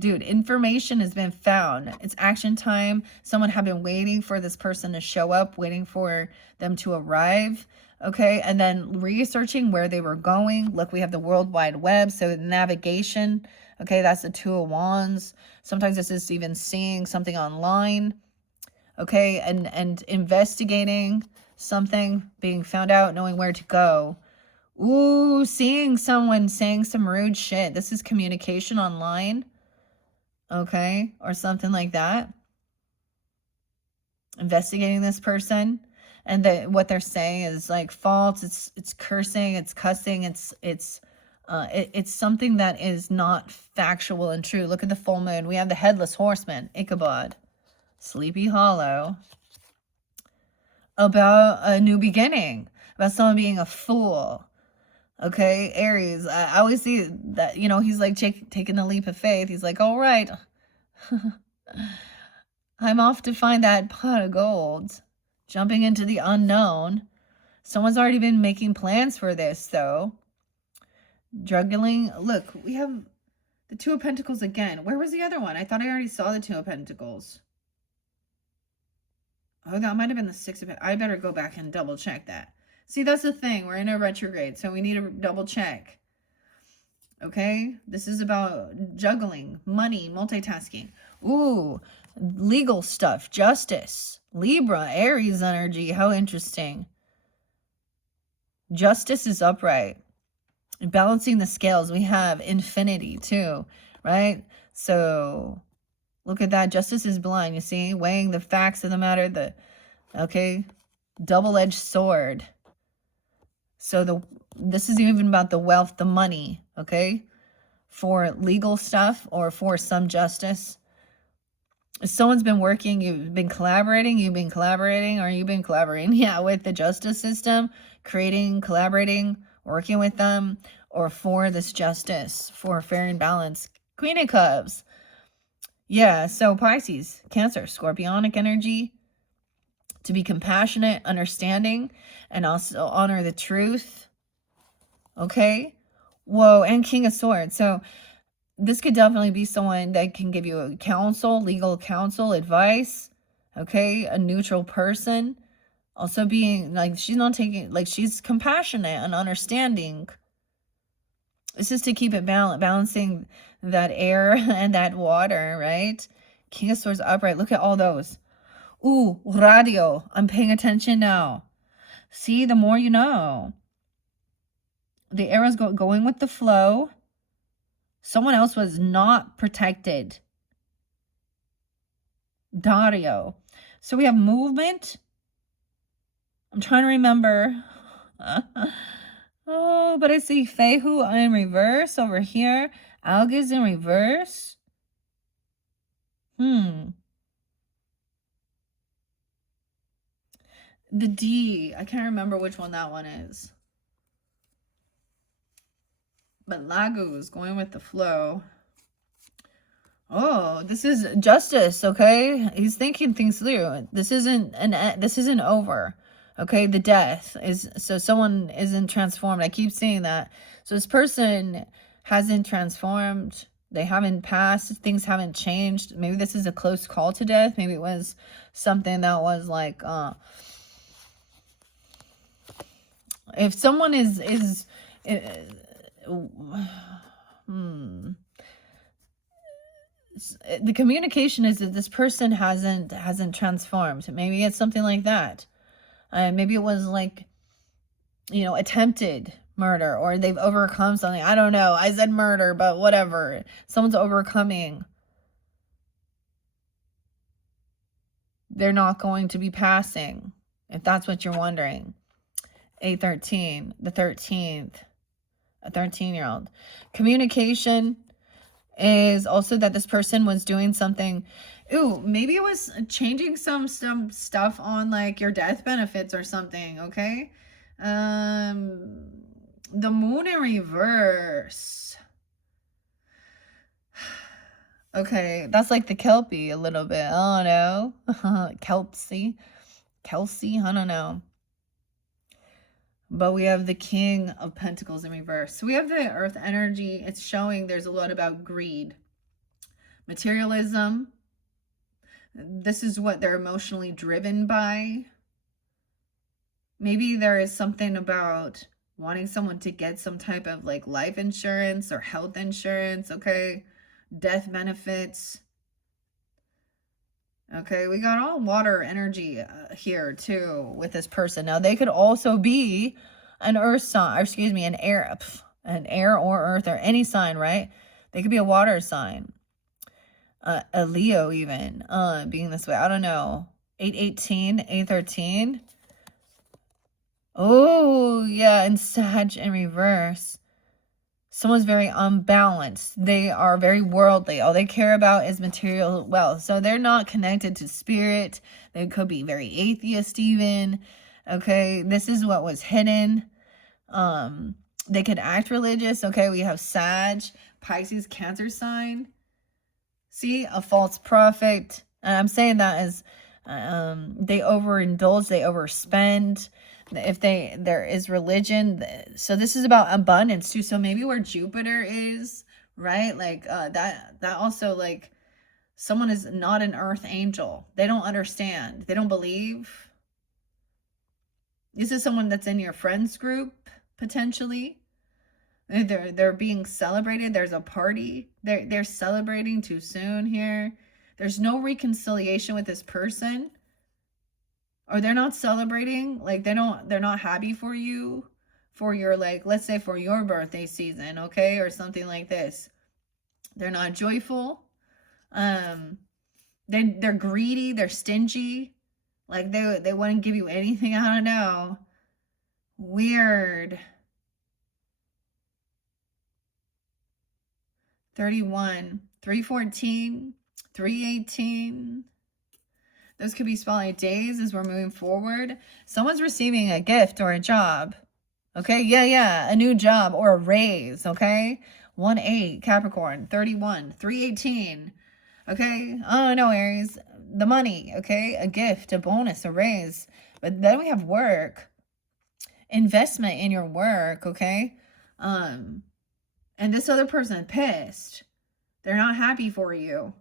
Dude, information has been found. It's action time. Someone had been waiting for this person to show up, waiting for them to arrive. Okay, and then researching where they were going. Look, we have the World Wide Web, so navigation. Okay, that's the 2 of Wands. Sometimes this is even seeing something online. Okay, and investigating something, being found out, knowing where to go. Ooh, seeing someone saying some rude shit. This is communication online. Okay, or something like that. Investigating this person. And what they're saying is like false. It's cursing. It's cussing. It's something that is not factual and true. Look at the full moon. We have the headless horseman, Ichabod, Sleepy Hollow. About a new beginning. About someone being a fool. Okay, Aries. I always see that, you know, he's like taking a leap of faith. He's like, all right, I'm off to find that pot of gold. Jumping into the unknown. Someone's already been making plans for this, though. Juggling. Look, we have the 2 of Pentacles again. Where was the other one? I thought I already saw the 2 of Pentacles. Oh, that might have been the 6 of Pentacles. I better go back and double check that. See, that's the thing. We're in a retrograde, so we need to double check. Okay? This is about juggling, money, multitasking. Ooh, legal stuff, justice. Libra, Aries energy. How interesting. Justice is upright. Balancing the scales. We have infinity too, right? So look at that. Justice is blind, you see? Weighing the facts of the matter. Okay, double-edged sword. So this is even about the wealth, the money, okay? For legal stuff or for some justice. If someone's been working, you've been collaborating, yeah, with the justice system, creating, collaborating, working with them, or for this justice, for fair and balanced. Queen of Cups. Yeah, so Pisces, Cancer, Scorpionic energy, to be compassionate, understanding, and also honor the truth. Okay? Whoa, and King of Swords. So this could definitely be someone that can give you a counsel, legal counsel, advice. Okay? A neutral person. Also being, like, she's not taking, like, she's compassionate and understanding. It's just to keep it balancing that air and that water, right? King of Swords upright. Look at all those. Ooh, radio. I'm paying attention now. See, the more you know. The arrow's going with the flow. Someone else was not protected. Dario. So we have movement. I'm trying to remember. Oh, but I see Fehu in reverse over here. Alga's in reverse. The D. I can't remember which one that one is. But Lagu's going with the flow. Oh, this is justice, okay? He's thinking things through. This isn't over. Okay, the death is, so someone isn't transformed. I keep saying that. So this person hasn't transformed. They haven't passed. Things haven't changed. Maybe this is a close call to death. Maybe it was something that was like, if someone is the communication is that this person hasn't transformed. Maybe it's something like that. Maybe it was like, attempted murder, or they've overcome something. I don't know. I said murder, but whatever. Someone's overcoming. They're not going to be passing, if that's what you're wondering. 813, the 13th, a 13-year-old. Communication is also that this person was doing something. Ooh, maybe it was changing some stuff on, like, your death benefits or something, okay? The moon in reverse. Okay, that's like the Kelpie a little bit. I don't know. Kelsey, I don't know. But we have the King of Pentacles in reverse. So we have the Earth energy. It's showing there's a lot about greed, materialism. This is what they're emotionally driven by. Maybe there is something about wanting someone to get some type of, like, life insurance or health insurance, okay? Death benefits. Okay, we got all water energy here too with this person. Now, they could also be an earth sign, or excuse me, an air or earth or any sign, right? They could be a water sign. A Leo even, being this way. I don't know. 818, 813. Oh, yeah, and Sag in reverse. Someone's very unbalanced. They are very worldly. All they care about is material wealth. So they're not connected to spirit. They could be very atheist even. Okay, this is what was hidden. They could act religious. Okay, we have Sag, Pisces, Cancer sign. See, a false prophet. And I'm saying that as they overindulge, they overspend. If there is religion, so this is about abundance too. So maybe where Jupiter is, right? Like that also, like, someone is not an earth angel. They don't understand. They don't believe. This is someone that's in your friends group potentially. They're being celebrated. There's a party. They're celebrating too soon here. There's no reconciliation with this person. Or they're not celebrating, like, they're not happy for you, for your, like, let's say for your birthday season, okay, or something like this. They're not joyful. They're greedy, they're stingy. Like they wouldn't give you anything. I don't know. Weird. 31, 314, 318. Those could be spotlight days as we're moving forward. Someone's receiving a gift or a job. Okay, yeah, a new job or a raise, okay? 1-8, Capricorn, 31, 318. Okay, oh no, Aries, the money, okay? A gift, a bonus, a raise. But then we have work, investment in your work, okay? And this other person pissed. They're not happy for you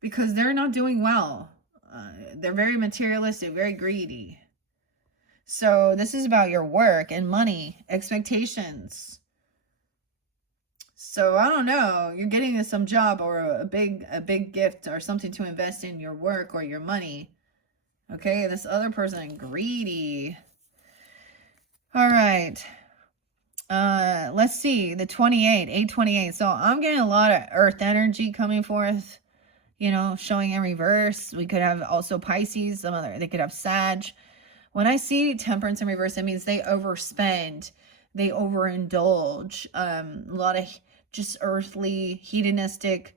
because they're not doing well. They're very materialistic, very greedy. So this is about your work and money, expectations. So I don't know, you're getting some job or a big gift or something to invest in your work or your money. Okay, this other person, greedy. All right. Let's see, the 28, 828. So I'm getting a lot of earth energy coming forth, you know, showing in reverse. We could have also Pisces, they could have Sag. When I see temperance in reverse, it means they overspend, they overindulge, a lot of just earthly, hedonistic,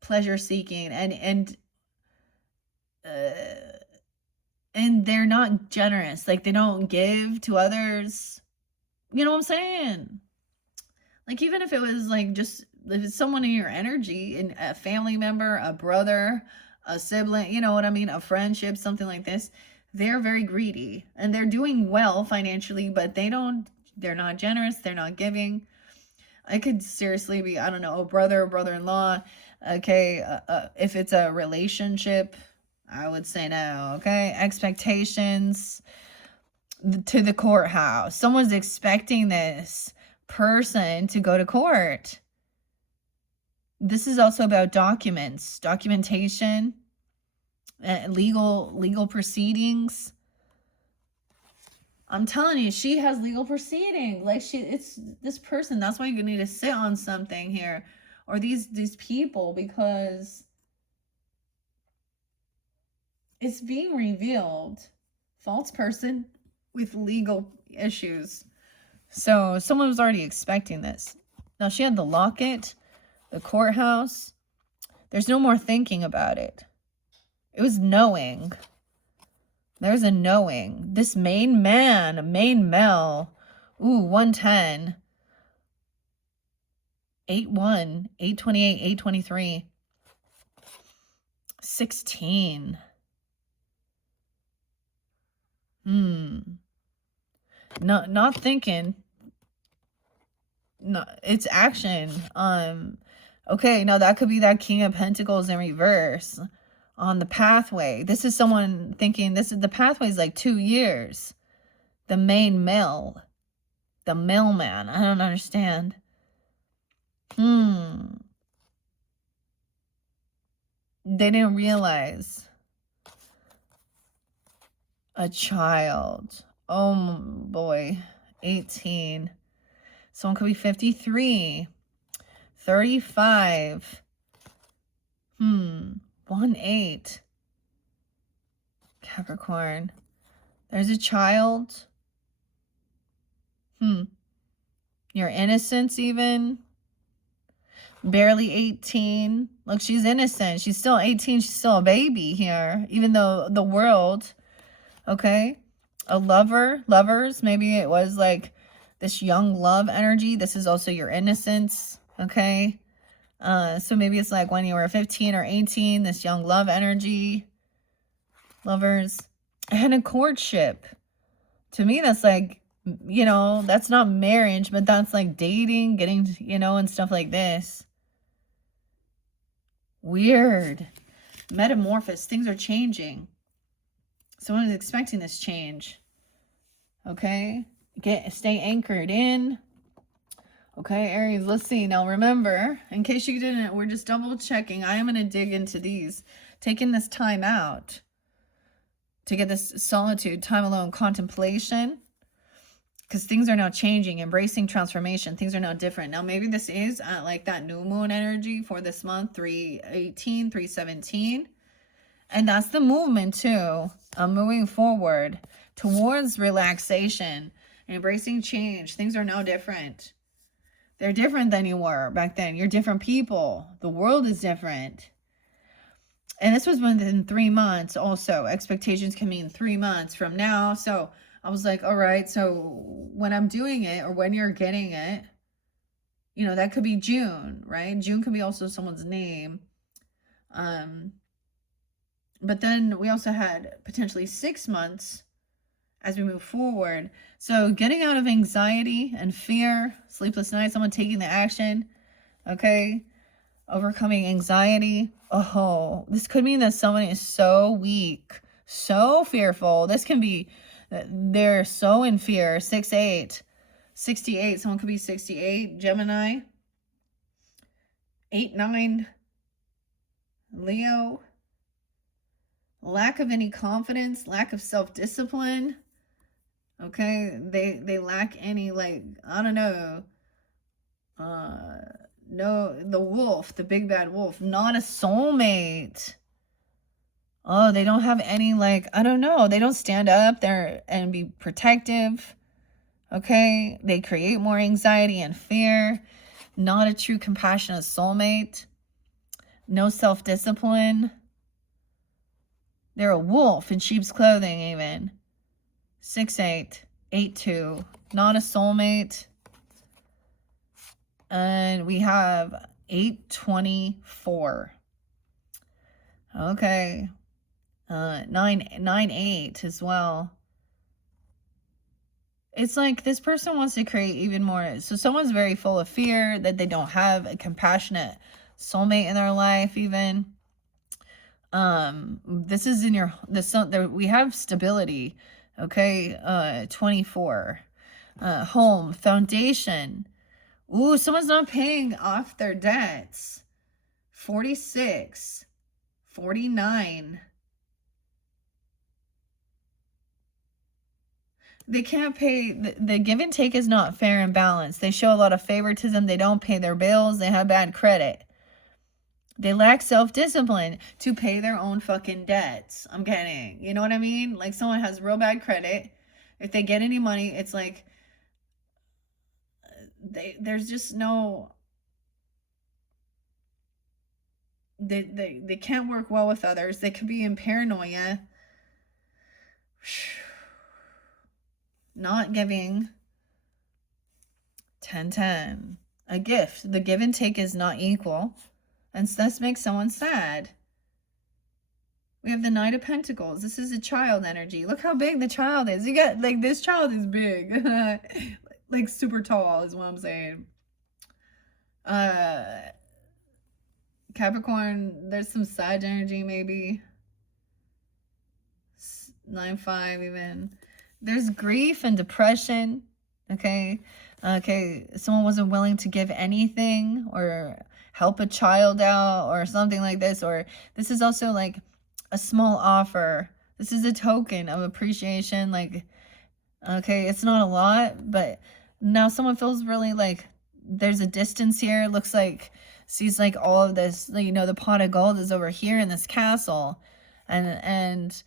pleasure-seeking, and they're not generous. Like, they don't give to others. You know what I'm saying? Like, even if it was like just if it's someone in your energy, and a family member, a brother, a sibling, you know what I mean, a friendship, something like this, they're very greedy and they're doing well financially, but they're not generous, they're not giving. I could seriously be, I don't know, a brother or brother-in-law. Okay, if it's a relationship, I would say no. Okay, expectations to the courthouse. Someone's expecting this person to go to court. This is also about documents, documentation, legal proceedings. I'm telling you, she has legal proceeding. Like, it's this person. That's why you need to sit on something here, or these people, because it's being revealed. False person with legal issues. So someone was already expecting this. Now she had the locket, the courthouse. There's no more thinking about it. It was knowing. There's a knowing. This main male. Ooh, 110. 8-1, 828, 823. 16. Not thinking. No, it's action. Okay, now that could be that King of Pentacles in reverse on the pathway. This is someone thinking the pathway is like 2 years. The main male, the mailman. I don't understand. They didn't realize. A child. Oh boy. 18. Someone could be 53. 35. 1-8. Capricorn. There's a child. Your innocence even. Barely 18. Look, she's innocent. She's still 18. She's still a baby here. Even though the world. Okay. A lovers. Maybe it was like this young love energy. This is also your innocence. Okay. So maybe it's like when you were 15 or 18, this young love energy. Lovers. And a courtship. To me, that's like, you know, that's not marriage, but that's like dating, getting, you know, and stuff like this. Weird. Metamorphosis. Things are changing. Someone is expecting this change. Okay. Stay anchored in. Okay, Aries, let's see. Now remember, in case you didn't, we're just double checking. I am going to dig into these. Taking this time out to get this solitude, time alone, contemplation. Because things are now changing, embracing transformation. Things are now different. Now, maybe this is like that new moon energy for this month, 318, 317. And that's the movement too. Moving forward towards relaxation, embracing change. Things are now different. They're different than you were back then. You're different people. The world is different. And this was within 3 months also. Expectations can mean 3 months from now. So I was like, all right, so when I'm doing it or when you're getting it, you know, that could be June, right? June could be also someone's name. But then we also had potentially 6 months as we move forward. So getting out of anxiety and fear, sleepless nights, someone taking the action, okay? Overcoming anxiety. Oh, this could mean that someone is so weak, so fearful. This can be, they're so in fear. 6'8", 68. Someone could be 68. Gemini. 8'9". Leo. Lack of any confidence, lack of self-discipline. Okay, they lack any, like, I don't know. No, the wolf, the big bad wolf, not a soulmate. Oh, they don't have any, like, I don't know. They don't stand up there and be protective. Okay, they create more anxiety and fear. Not a true compassionate soulmate. No self-discipline. They're a wolf in sheep's clothing even. 6'8", 8'2", not a soulmate. And we have 824. Okay. 9'8" as well. It's like this person wants to create even more. So someone's very full of fear that they don't have a compassionate soulmate in their life even. This is in your, we have stability. Okay. 24. Home, foundation. Ooh, someone's not paying off their debts. 46. 49. They can't pay. The give and take is not fair and balanced. They show a lot of favoritism. They don't pay their bills. They have bad credit. They lack self-discipline to pay their own fucking debts. I'm getting, you know what I mean? Like someone has real bad credit. If they get any money, it's like there's just no, they can't work well with others. They could be in paranoia. Not giving. 10-10. A gift. The give and take is not equal. And this makes someone sad. We have the Knight of Pentacles. This is a child energy. Look how big the child is. You got, like, this child is big. Like, super tall is what I'm saying. Capricorn, there's some side energy maybe. 9-5 even. There's grief and depression. Okay. Okay. Someone wasn't willing to give anything or help a child out or something like this. Or this is also like a small offer. This is a token of appreciation. Like, okay, it's not a lot, but now someone feels really like there's a distance here. It looks like, sees like all of this, you know, the pot of gold is over here in this castle, and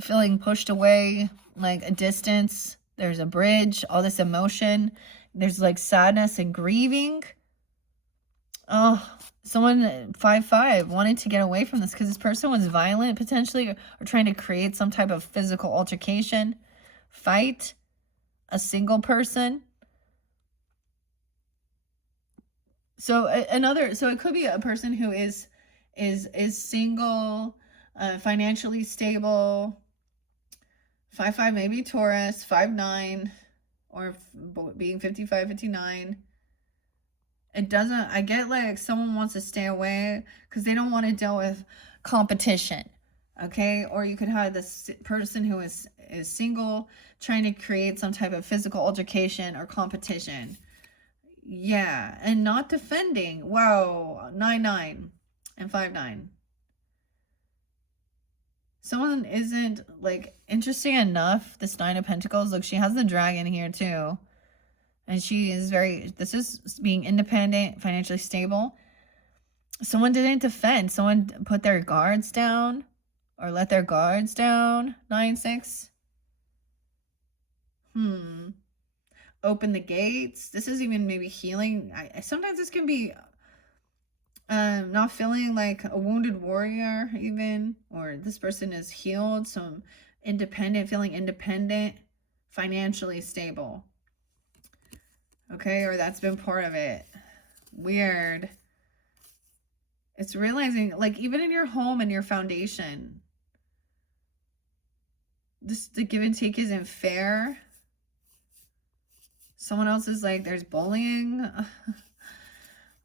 feeling pushed away, like a distance. There's a bridge, all this emotion. There's like sadness and grieving. Oh, someone 5-5 wanted to get away from this because this person was violent potentially, or trying to create some type of physical altercation, fight, a single person. So so it could be a person who is single, financially stable. 5-5 maybe Taurus, 5-9, or being 55, 59. It doesn't, I get like someone wants to stay away because they don't want to deal with competition. Okay. Or you could have this person who is single trying to create some type of physical altercation or competition. Yeah. And not defending. Wow. 9-9 and 5-9. Someone isn't like interesting enough. This 9 of Pentacles. Look, she has the dragon here too. And she is this is being independent, financially stable. Someone didn't defend. Someone put their guards down. or let their guards down. 9-6. Open the gates. This is even maybe healing. Sometimes this can be not feeling like a wounded warrior even, or this person is healed, some independent, feeling independent, financially stable. Okay, or that's been part of it. Weird. It's realizing, like, even in your home and your foundation, this, the give and take isn't fair. Someone else is like, there's bullying.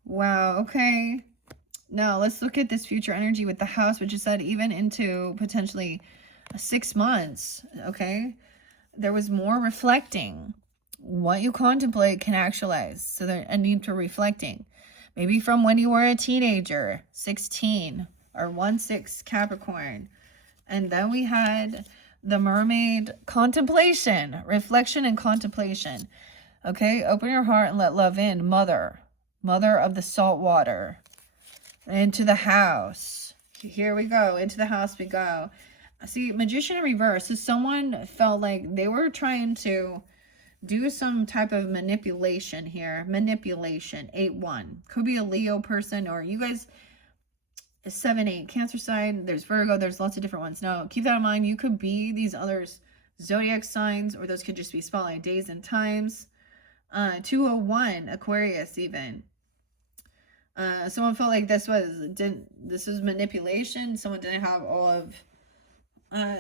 Wow, okay. Now, let's look at this future energy with the house, which is said even into potentially 6 months, okay? There was more reflecting. What you contemplate can actualize. So there's a need for reflecting. Maybe from when you were a teenager, 16, or 1-6 Capricorn. And then we had the mermaid, contemplation, reflection and contemplation. Okay, open your heart and let love in. Mother of the salt water. Into the house. Here we go. Into the house we go. See, magician in reverse. So someone felt like they were trying to do some type of manipulation here. Manipulation. 8-1. Could be a Leo person, or you guys, 7-8. Cancer sign. There's Virgo. There's lots of different ones. Now, keep that in mind. You could be these others zodiac signs, or those could just be spotlight days and times. 201. Aquarius even. Someone felt like this was manipulation. Someone didn't have all of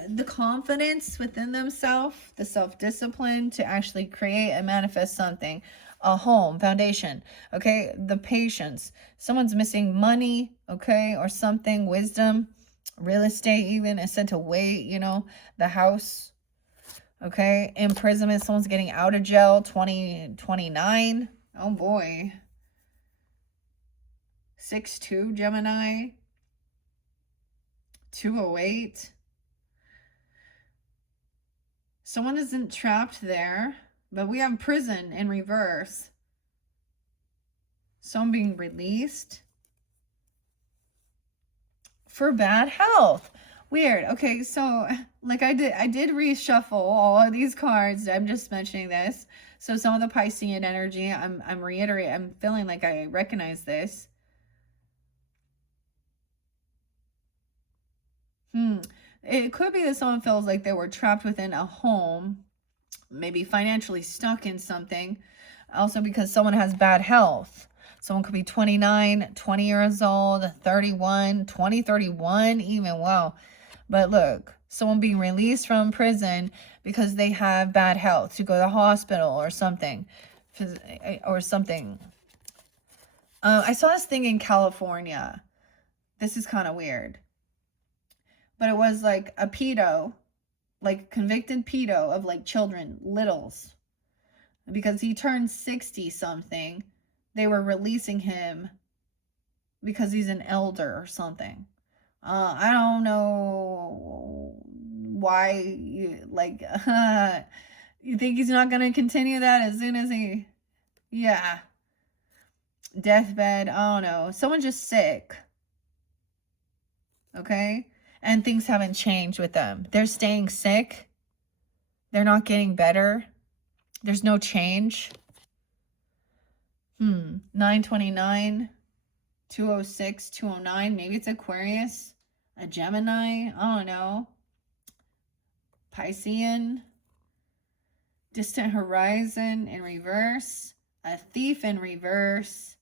the confidence within themselves, the self-discipline to actually create and manifest something, a home, foundation, okay? The patience. Someone's missing money, okay, or something, wisdom, real estate even is said to wait, you know, the house, okay? Imprisonment, someone's getting out of jail, 2029. Oh boy. 6-2 Gemini. 208. Someone isn't trapped there, but we have prison in reverse. Someone being released for bad health. Weird. Okay, so like I did reshuffle all of these cards. I'm just mentioning this. So some of the Piscean energy, I'm reiterating, I'm feeling like I recognize this. It could be that someone feels like they were trapped within a home, maybe financially stuck in something. Also because someone has bad health. Someone could be 29, 20 years old, 31, 20, 31 even. Wow. But look, someone being released from prison because they have bad health, to go to the hospital or something. I saw this thing in California. This is kind of weird. But it was like a pedo, like convicted pedo of like children, littles. Because he turned 60 something, they were releasing him because he's an elder or something. I don't know why you like you think he's not going to continue that as soon as he, yeah, deathbed. I don't know. Someone just sick. Okay? And things haven't changed with them. They're staying sick. They're not getting better. There's no change. 929, 206, 209. Maybe it's Aquarius, a Gemini. I don't know. Piscean. Distant horizon in reverse. A thief in reverse.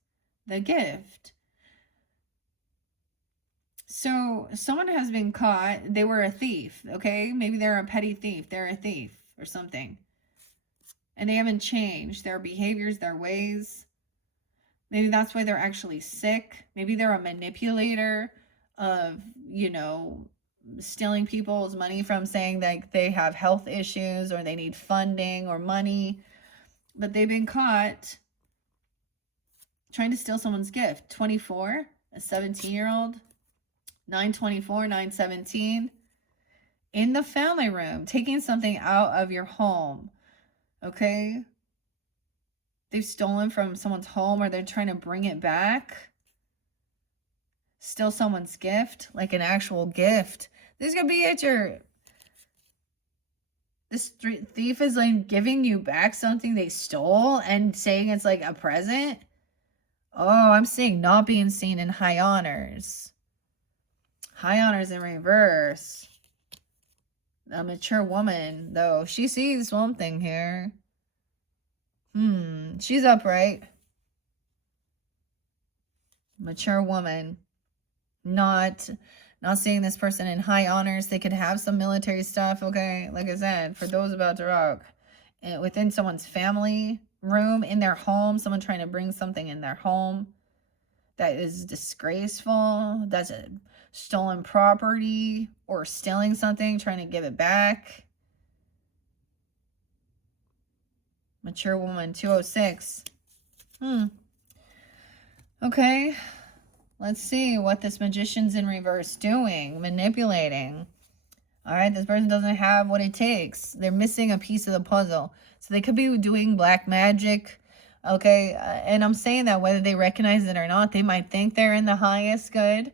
The gift. So someone has been caught. They were a thief, okay? Maybe they're a petty thief. They're a thief or something. And they haven't changed their behaviors, their ways. Maybe that's why they're actually sick. Maybe they're a manipulator of, you know, stealing people's money from saying that they have health issues or they need funding or money. But they've been caught trying to steal someone's gift. 24, a 17-year-old. 924, 917. In the family room, taking something out of your home. Okay? They've stolen from someone's home, or they're trying to bring it back. Steal someone's gift, like an actual gift This could be at your... This thief is like giving you back something they stole and saying it's like a present. Oh, I'm seeing not being seen in high honors. High honors in reverse. A mature woman, though. She sees one thing here. She's upright. Mature woman. Not seeing this person in high honors. They could have some military stuff, okay? Like I said, for those about to rock. Within someone's family room, in their home, someone trying to bring something in their home that is disgraceful, that's a stolen property, or stealing something, trying to give it back. Mature woman, 206. Okay. Let's see what this magician's in reverse doing. Manipulating. All right, this person doesn't have what it takes. They're missing a piece of the puzzle. So they could be doing black magic. Okay, and I'm saying that whether they recognize it or not, they might think they're in the highest good.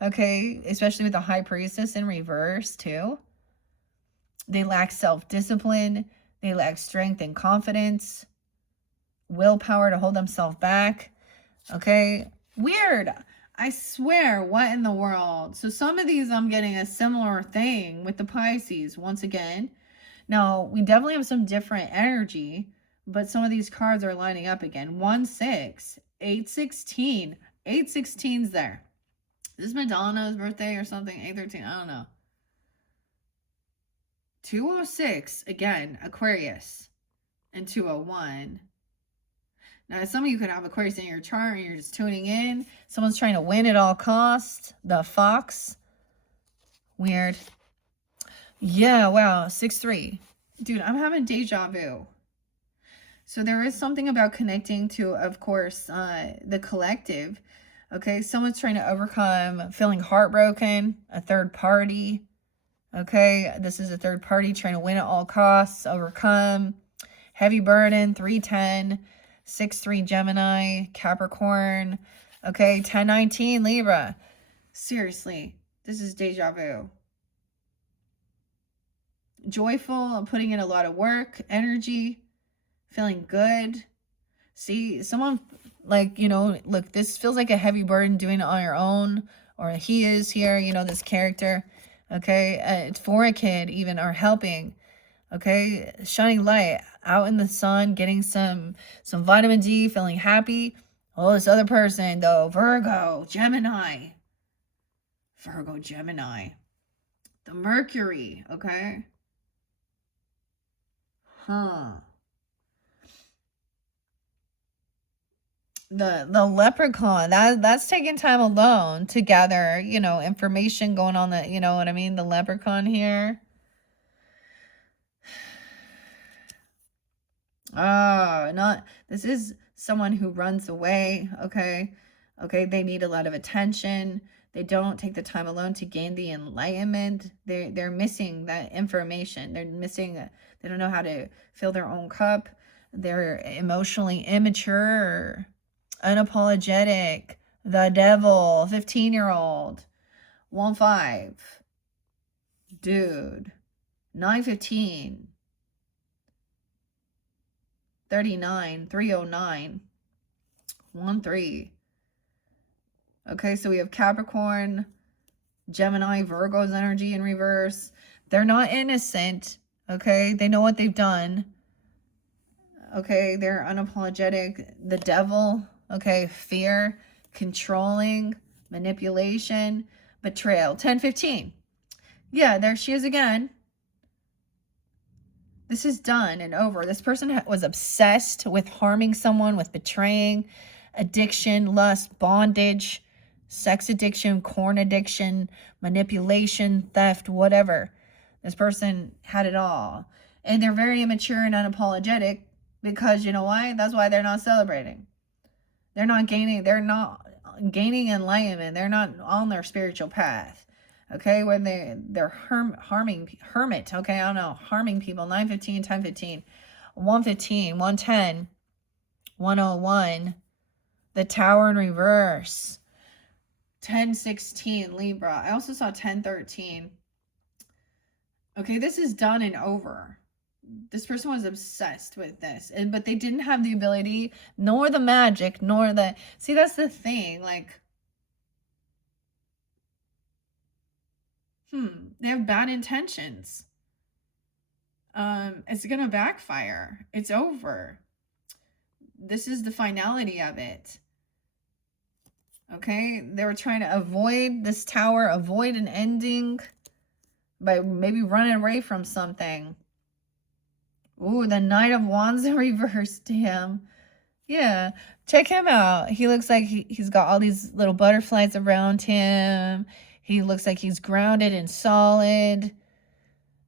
Okay, especially with the high priestess in reverse too. They lack self-discipline. They lack strength and confidence. Willpower to hold themselves back. Okay, weird. I swear, what in the world? So some of these I'm getting a similar thing with the Pisces once again. Now, we definitely have some different energy, but some of these cards are lining up again. 1, 6, 8, 16. 8, 16's there. Is this Madonna's birthday or something? 8, 13, I don't know. 206, again, Aquarius. And 201. Now, some of you could have Aquarius in your chart and you're just tuning in. Someone's trying to win at all costs. The Fox. Weird. Yeah, wow. 6-3. Dude, I'm having deja vu. So there is something about connecting to, of course, the collective. Okay, someone's trying to overcome feeling heartbroken. A third party. Okay, this is a third party trying to win at all costs. Overcome. Heavy burden. 310. 6-3 Gemini, Capricorn. Okay, 10-19 Libra. Seriously, this is deja vu. Joyful, putting in a lot of work, energy, feeling good. See, someone like, you know, look, this feels like a heavy burden doing it on your own, or he is here, you know, this character. Okay, it's for a kid even, or helping. Okay, shining light, out in the sun, getting some vitamin D, feeling happy. Oh, this other person, though, Virgo, Gemini. Virgo, Gemini. The Mercury, okay? The leprechaun, that's taking time alone to gather, you know, information going on, that, you know what I mean? The leprechaun here. This is someone who runs away, okay? Okay, they need a lot of attention. They don't take the time alone to gain the enlightenment. They're missing that information. They're missing, they don't know how to fill their own cup. They're emotionally immature, unapologetic, the devil, 15-year-old, 1-5, dude, 9-15. 39, 309, 1-3. Okay, so we have Capricorn, Gemini, Virgo's energy in reverse. They're not innocent. Okay, they know what they've done. Okay, they're unapologetic. The devil. Okay, fear, controlling, manipulation, betrayal. 10-15. Yeah, there she is again. This is done and over. This person was obsessed with harming someone, with betraying, addiction, lust, bondage, sex addiction, corn addiction, manipulation, theft, whatever. This person had it all. And they're very immature and unapologetic because, you know why? That's why they're not celebrating. They're not gaining enlightenment. They're not on their spiritual path. Okay, when they're hermit, okay, I don't know, harming people. 9-15, 10-15, 1-15, 1-10, 101, the Tower in reverse, 10-16, Libra. I also saw 10-13. Okay, this is done and over. This person was obsessed with this, but they didn't have the ability, nor the magic, nor the, see, that's the thing, like, they have bad intentions. It's gonna backfire. It's over. This is the finality of it. Okay, they were trying to avoid this tower, avoid an ending by maybe running away from something. Ooh, the Knight of Wands in reverse. Damn. Yeah, check him out. He looks like he's got all these little butterflies around him. He looks like he's grounded and solid.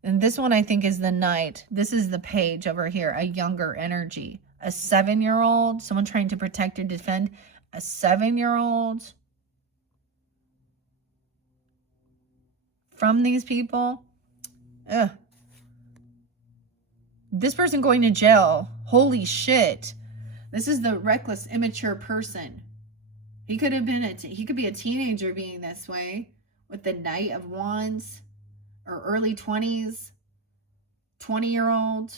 And this one I think is the Knight. This is the Page over here, a younger energy. A 7-year-old, someone trying to protect or defend. A 7-year-old from these people. Ugh. This person going to jail. Holy shit. This is the reckless, immature person. He could have been he could be a teenager being this way with the Knight of Wands, or early 20s, 20-year-old,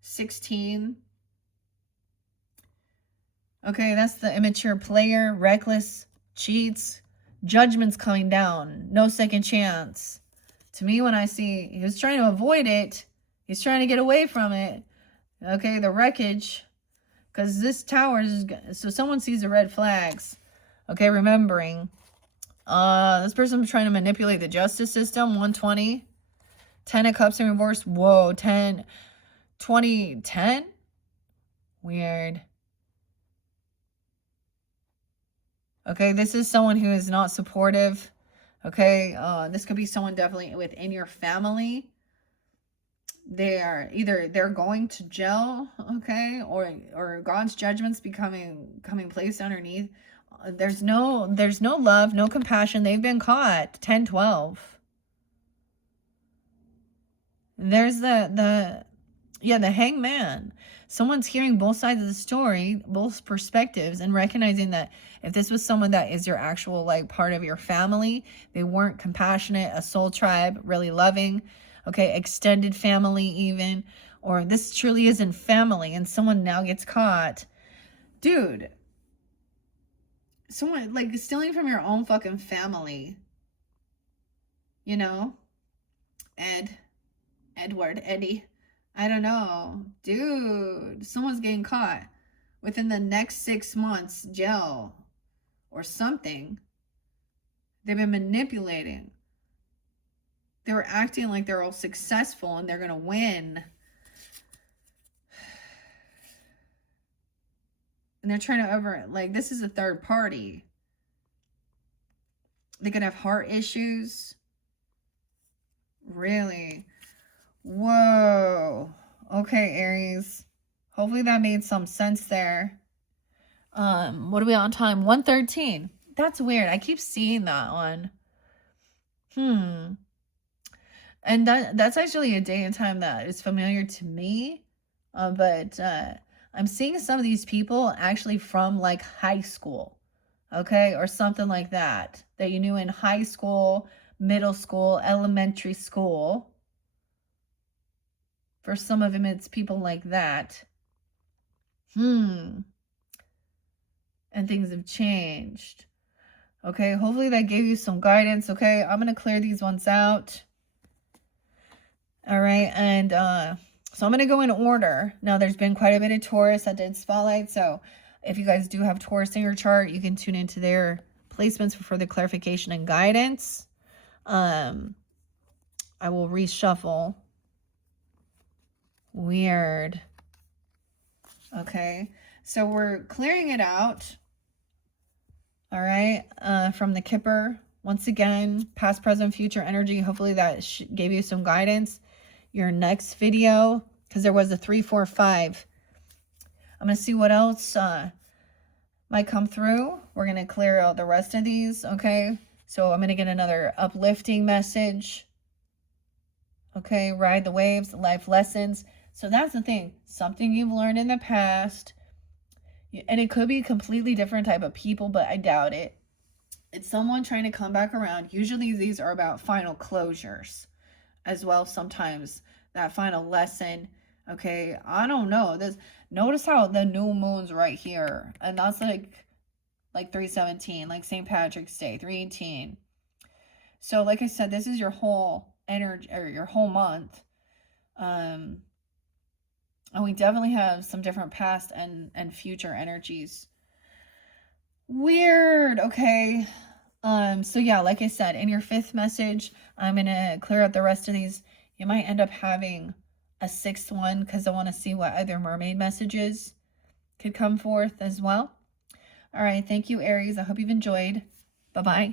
16. Okay, that's the immature player, reckless, cheats, judgment's coming down, no second chance. To me, when I see he was trying to avoid it, he's trying to get away from it. Okay, the wreckage, because this tower is, so someone sees the red flags. Okay, remembering. This person trying to manipulate the justice system, 120. 10 of Cups in reverse. Whoa, 10, 20, 10? Weird. Okay, this is someone who is not supportive. Okay, this could be someone definitely within your family. They are either they're going to jail, okay, or God's judgments coming placed underneath. There's no love, no compassion. They've been caught. 10, 12. There's the Hangman. Someone's hearing both sides of the story, both perspectives, and recognizing that if this was someone that is your actual, like, part of your family, they weren't compassionate, a soul tribe, really loving, okay, extended family even, or this truly isn't family, and someone now gets caught. Dude, someone, like, stealing from your own fucking family, you know? Eddie. I don't know. Dude, someone's getting caught within the next 6 months, jail or something. They've been manipulating. They were acting like they're all successful and they're going to win. And they're trying to like, this is a third party. They could have heart issues. Really? Whoa. Okay, Aries. Hopefully that made some sense there. What are we on time? 1:13. That's weird. I keep seeing that one. And that's actually a day and time that is familiar to me. But I'm seeing some of these people actually from, like, high school. Okay, or something like that you knew in high school, middle school, elementary school. For some of them, it's people like that. And things have changed. Okay, hopefully that gave you some guidance. Okay, I'm going to clear these ones out. All right, and so I'm going to go in order. Now, there's been quite a bit of Taurus that did spotlight, so if you guys do have Taurus in your chart, you can tune into their placements for further clarification and guidance. I will reshuffle. Weird. Okay, so we're clearing it out. All right, from the Kipper. Once again, past, present, future energy. Hopefully that gave you some guidance. Your next video, because there was a 3, 4, 5. I'm going to see what else might come through. We're going to clear out the rest of these, okay? So I'm going to get another uplifting message. Okay, ride the waves, life lessons. So that's the thing. Something you've learned in the past. And it could be a completely different type of people, but I doubt it. It's someone trying to come back around. Usually these are about final closures. as well sometimes, that final lesson. Okay, I don't know. This, notice how the new moon's right here, and that's like 317, like St. Patrick's Day, 318. So like I said, this is your whole energy or your whole month. And we definitely have some different past and future energies. Weird. Okay. So yeah, like I said, in your fifth message, I'm gonna clear up the rest of these. You might end up having a sixth one because I want to see what other mermaid messages could come forth as well. All right, thank you, Aries. I hope you've enjoyed. Bye-bye.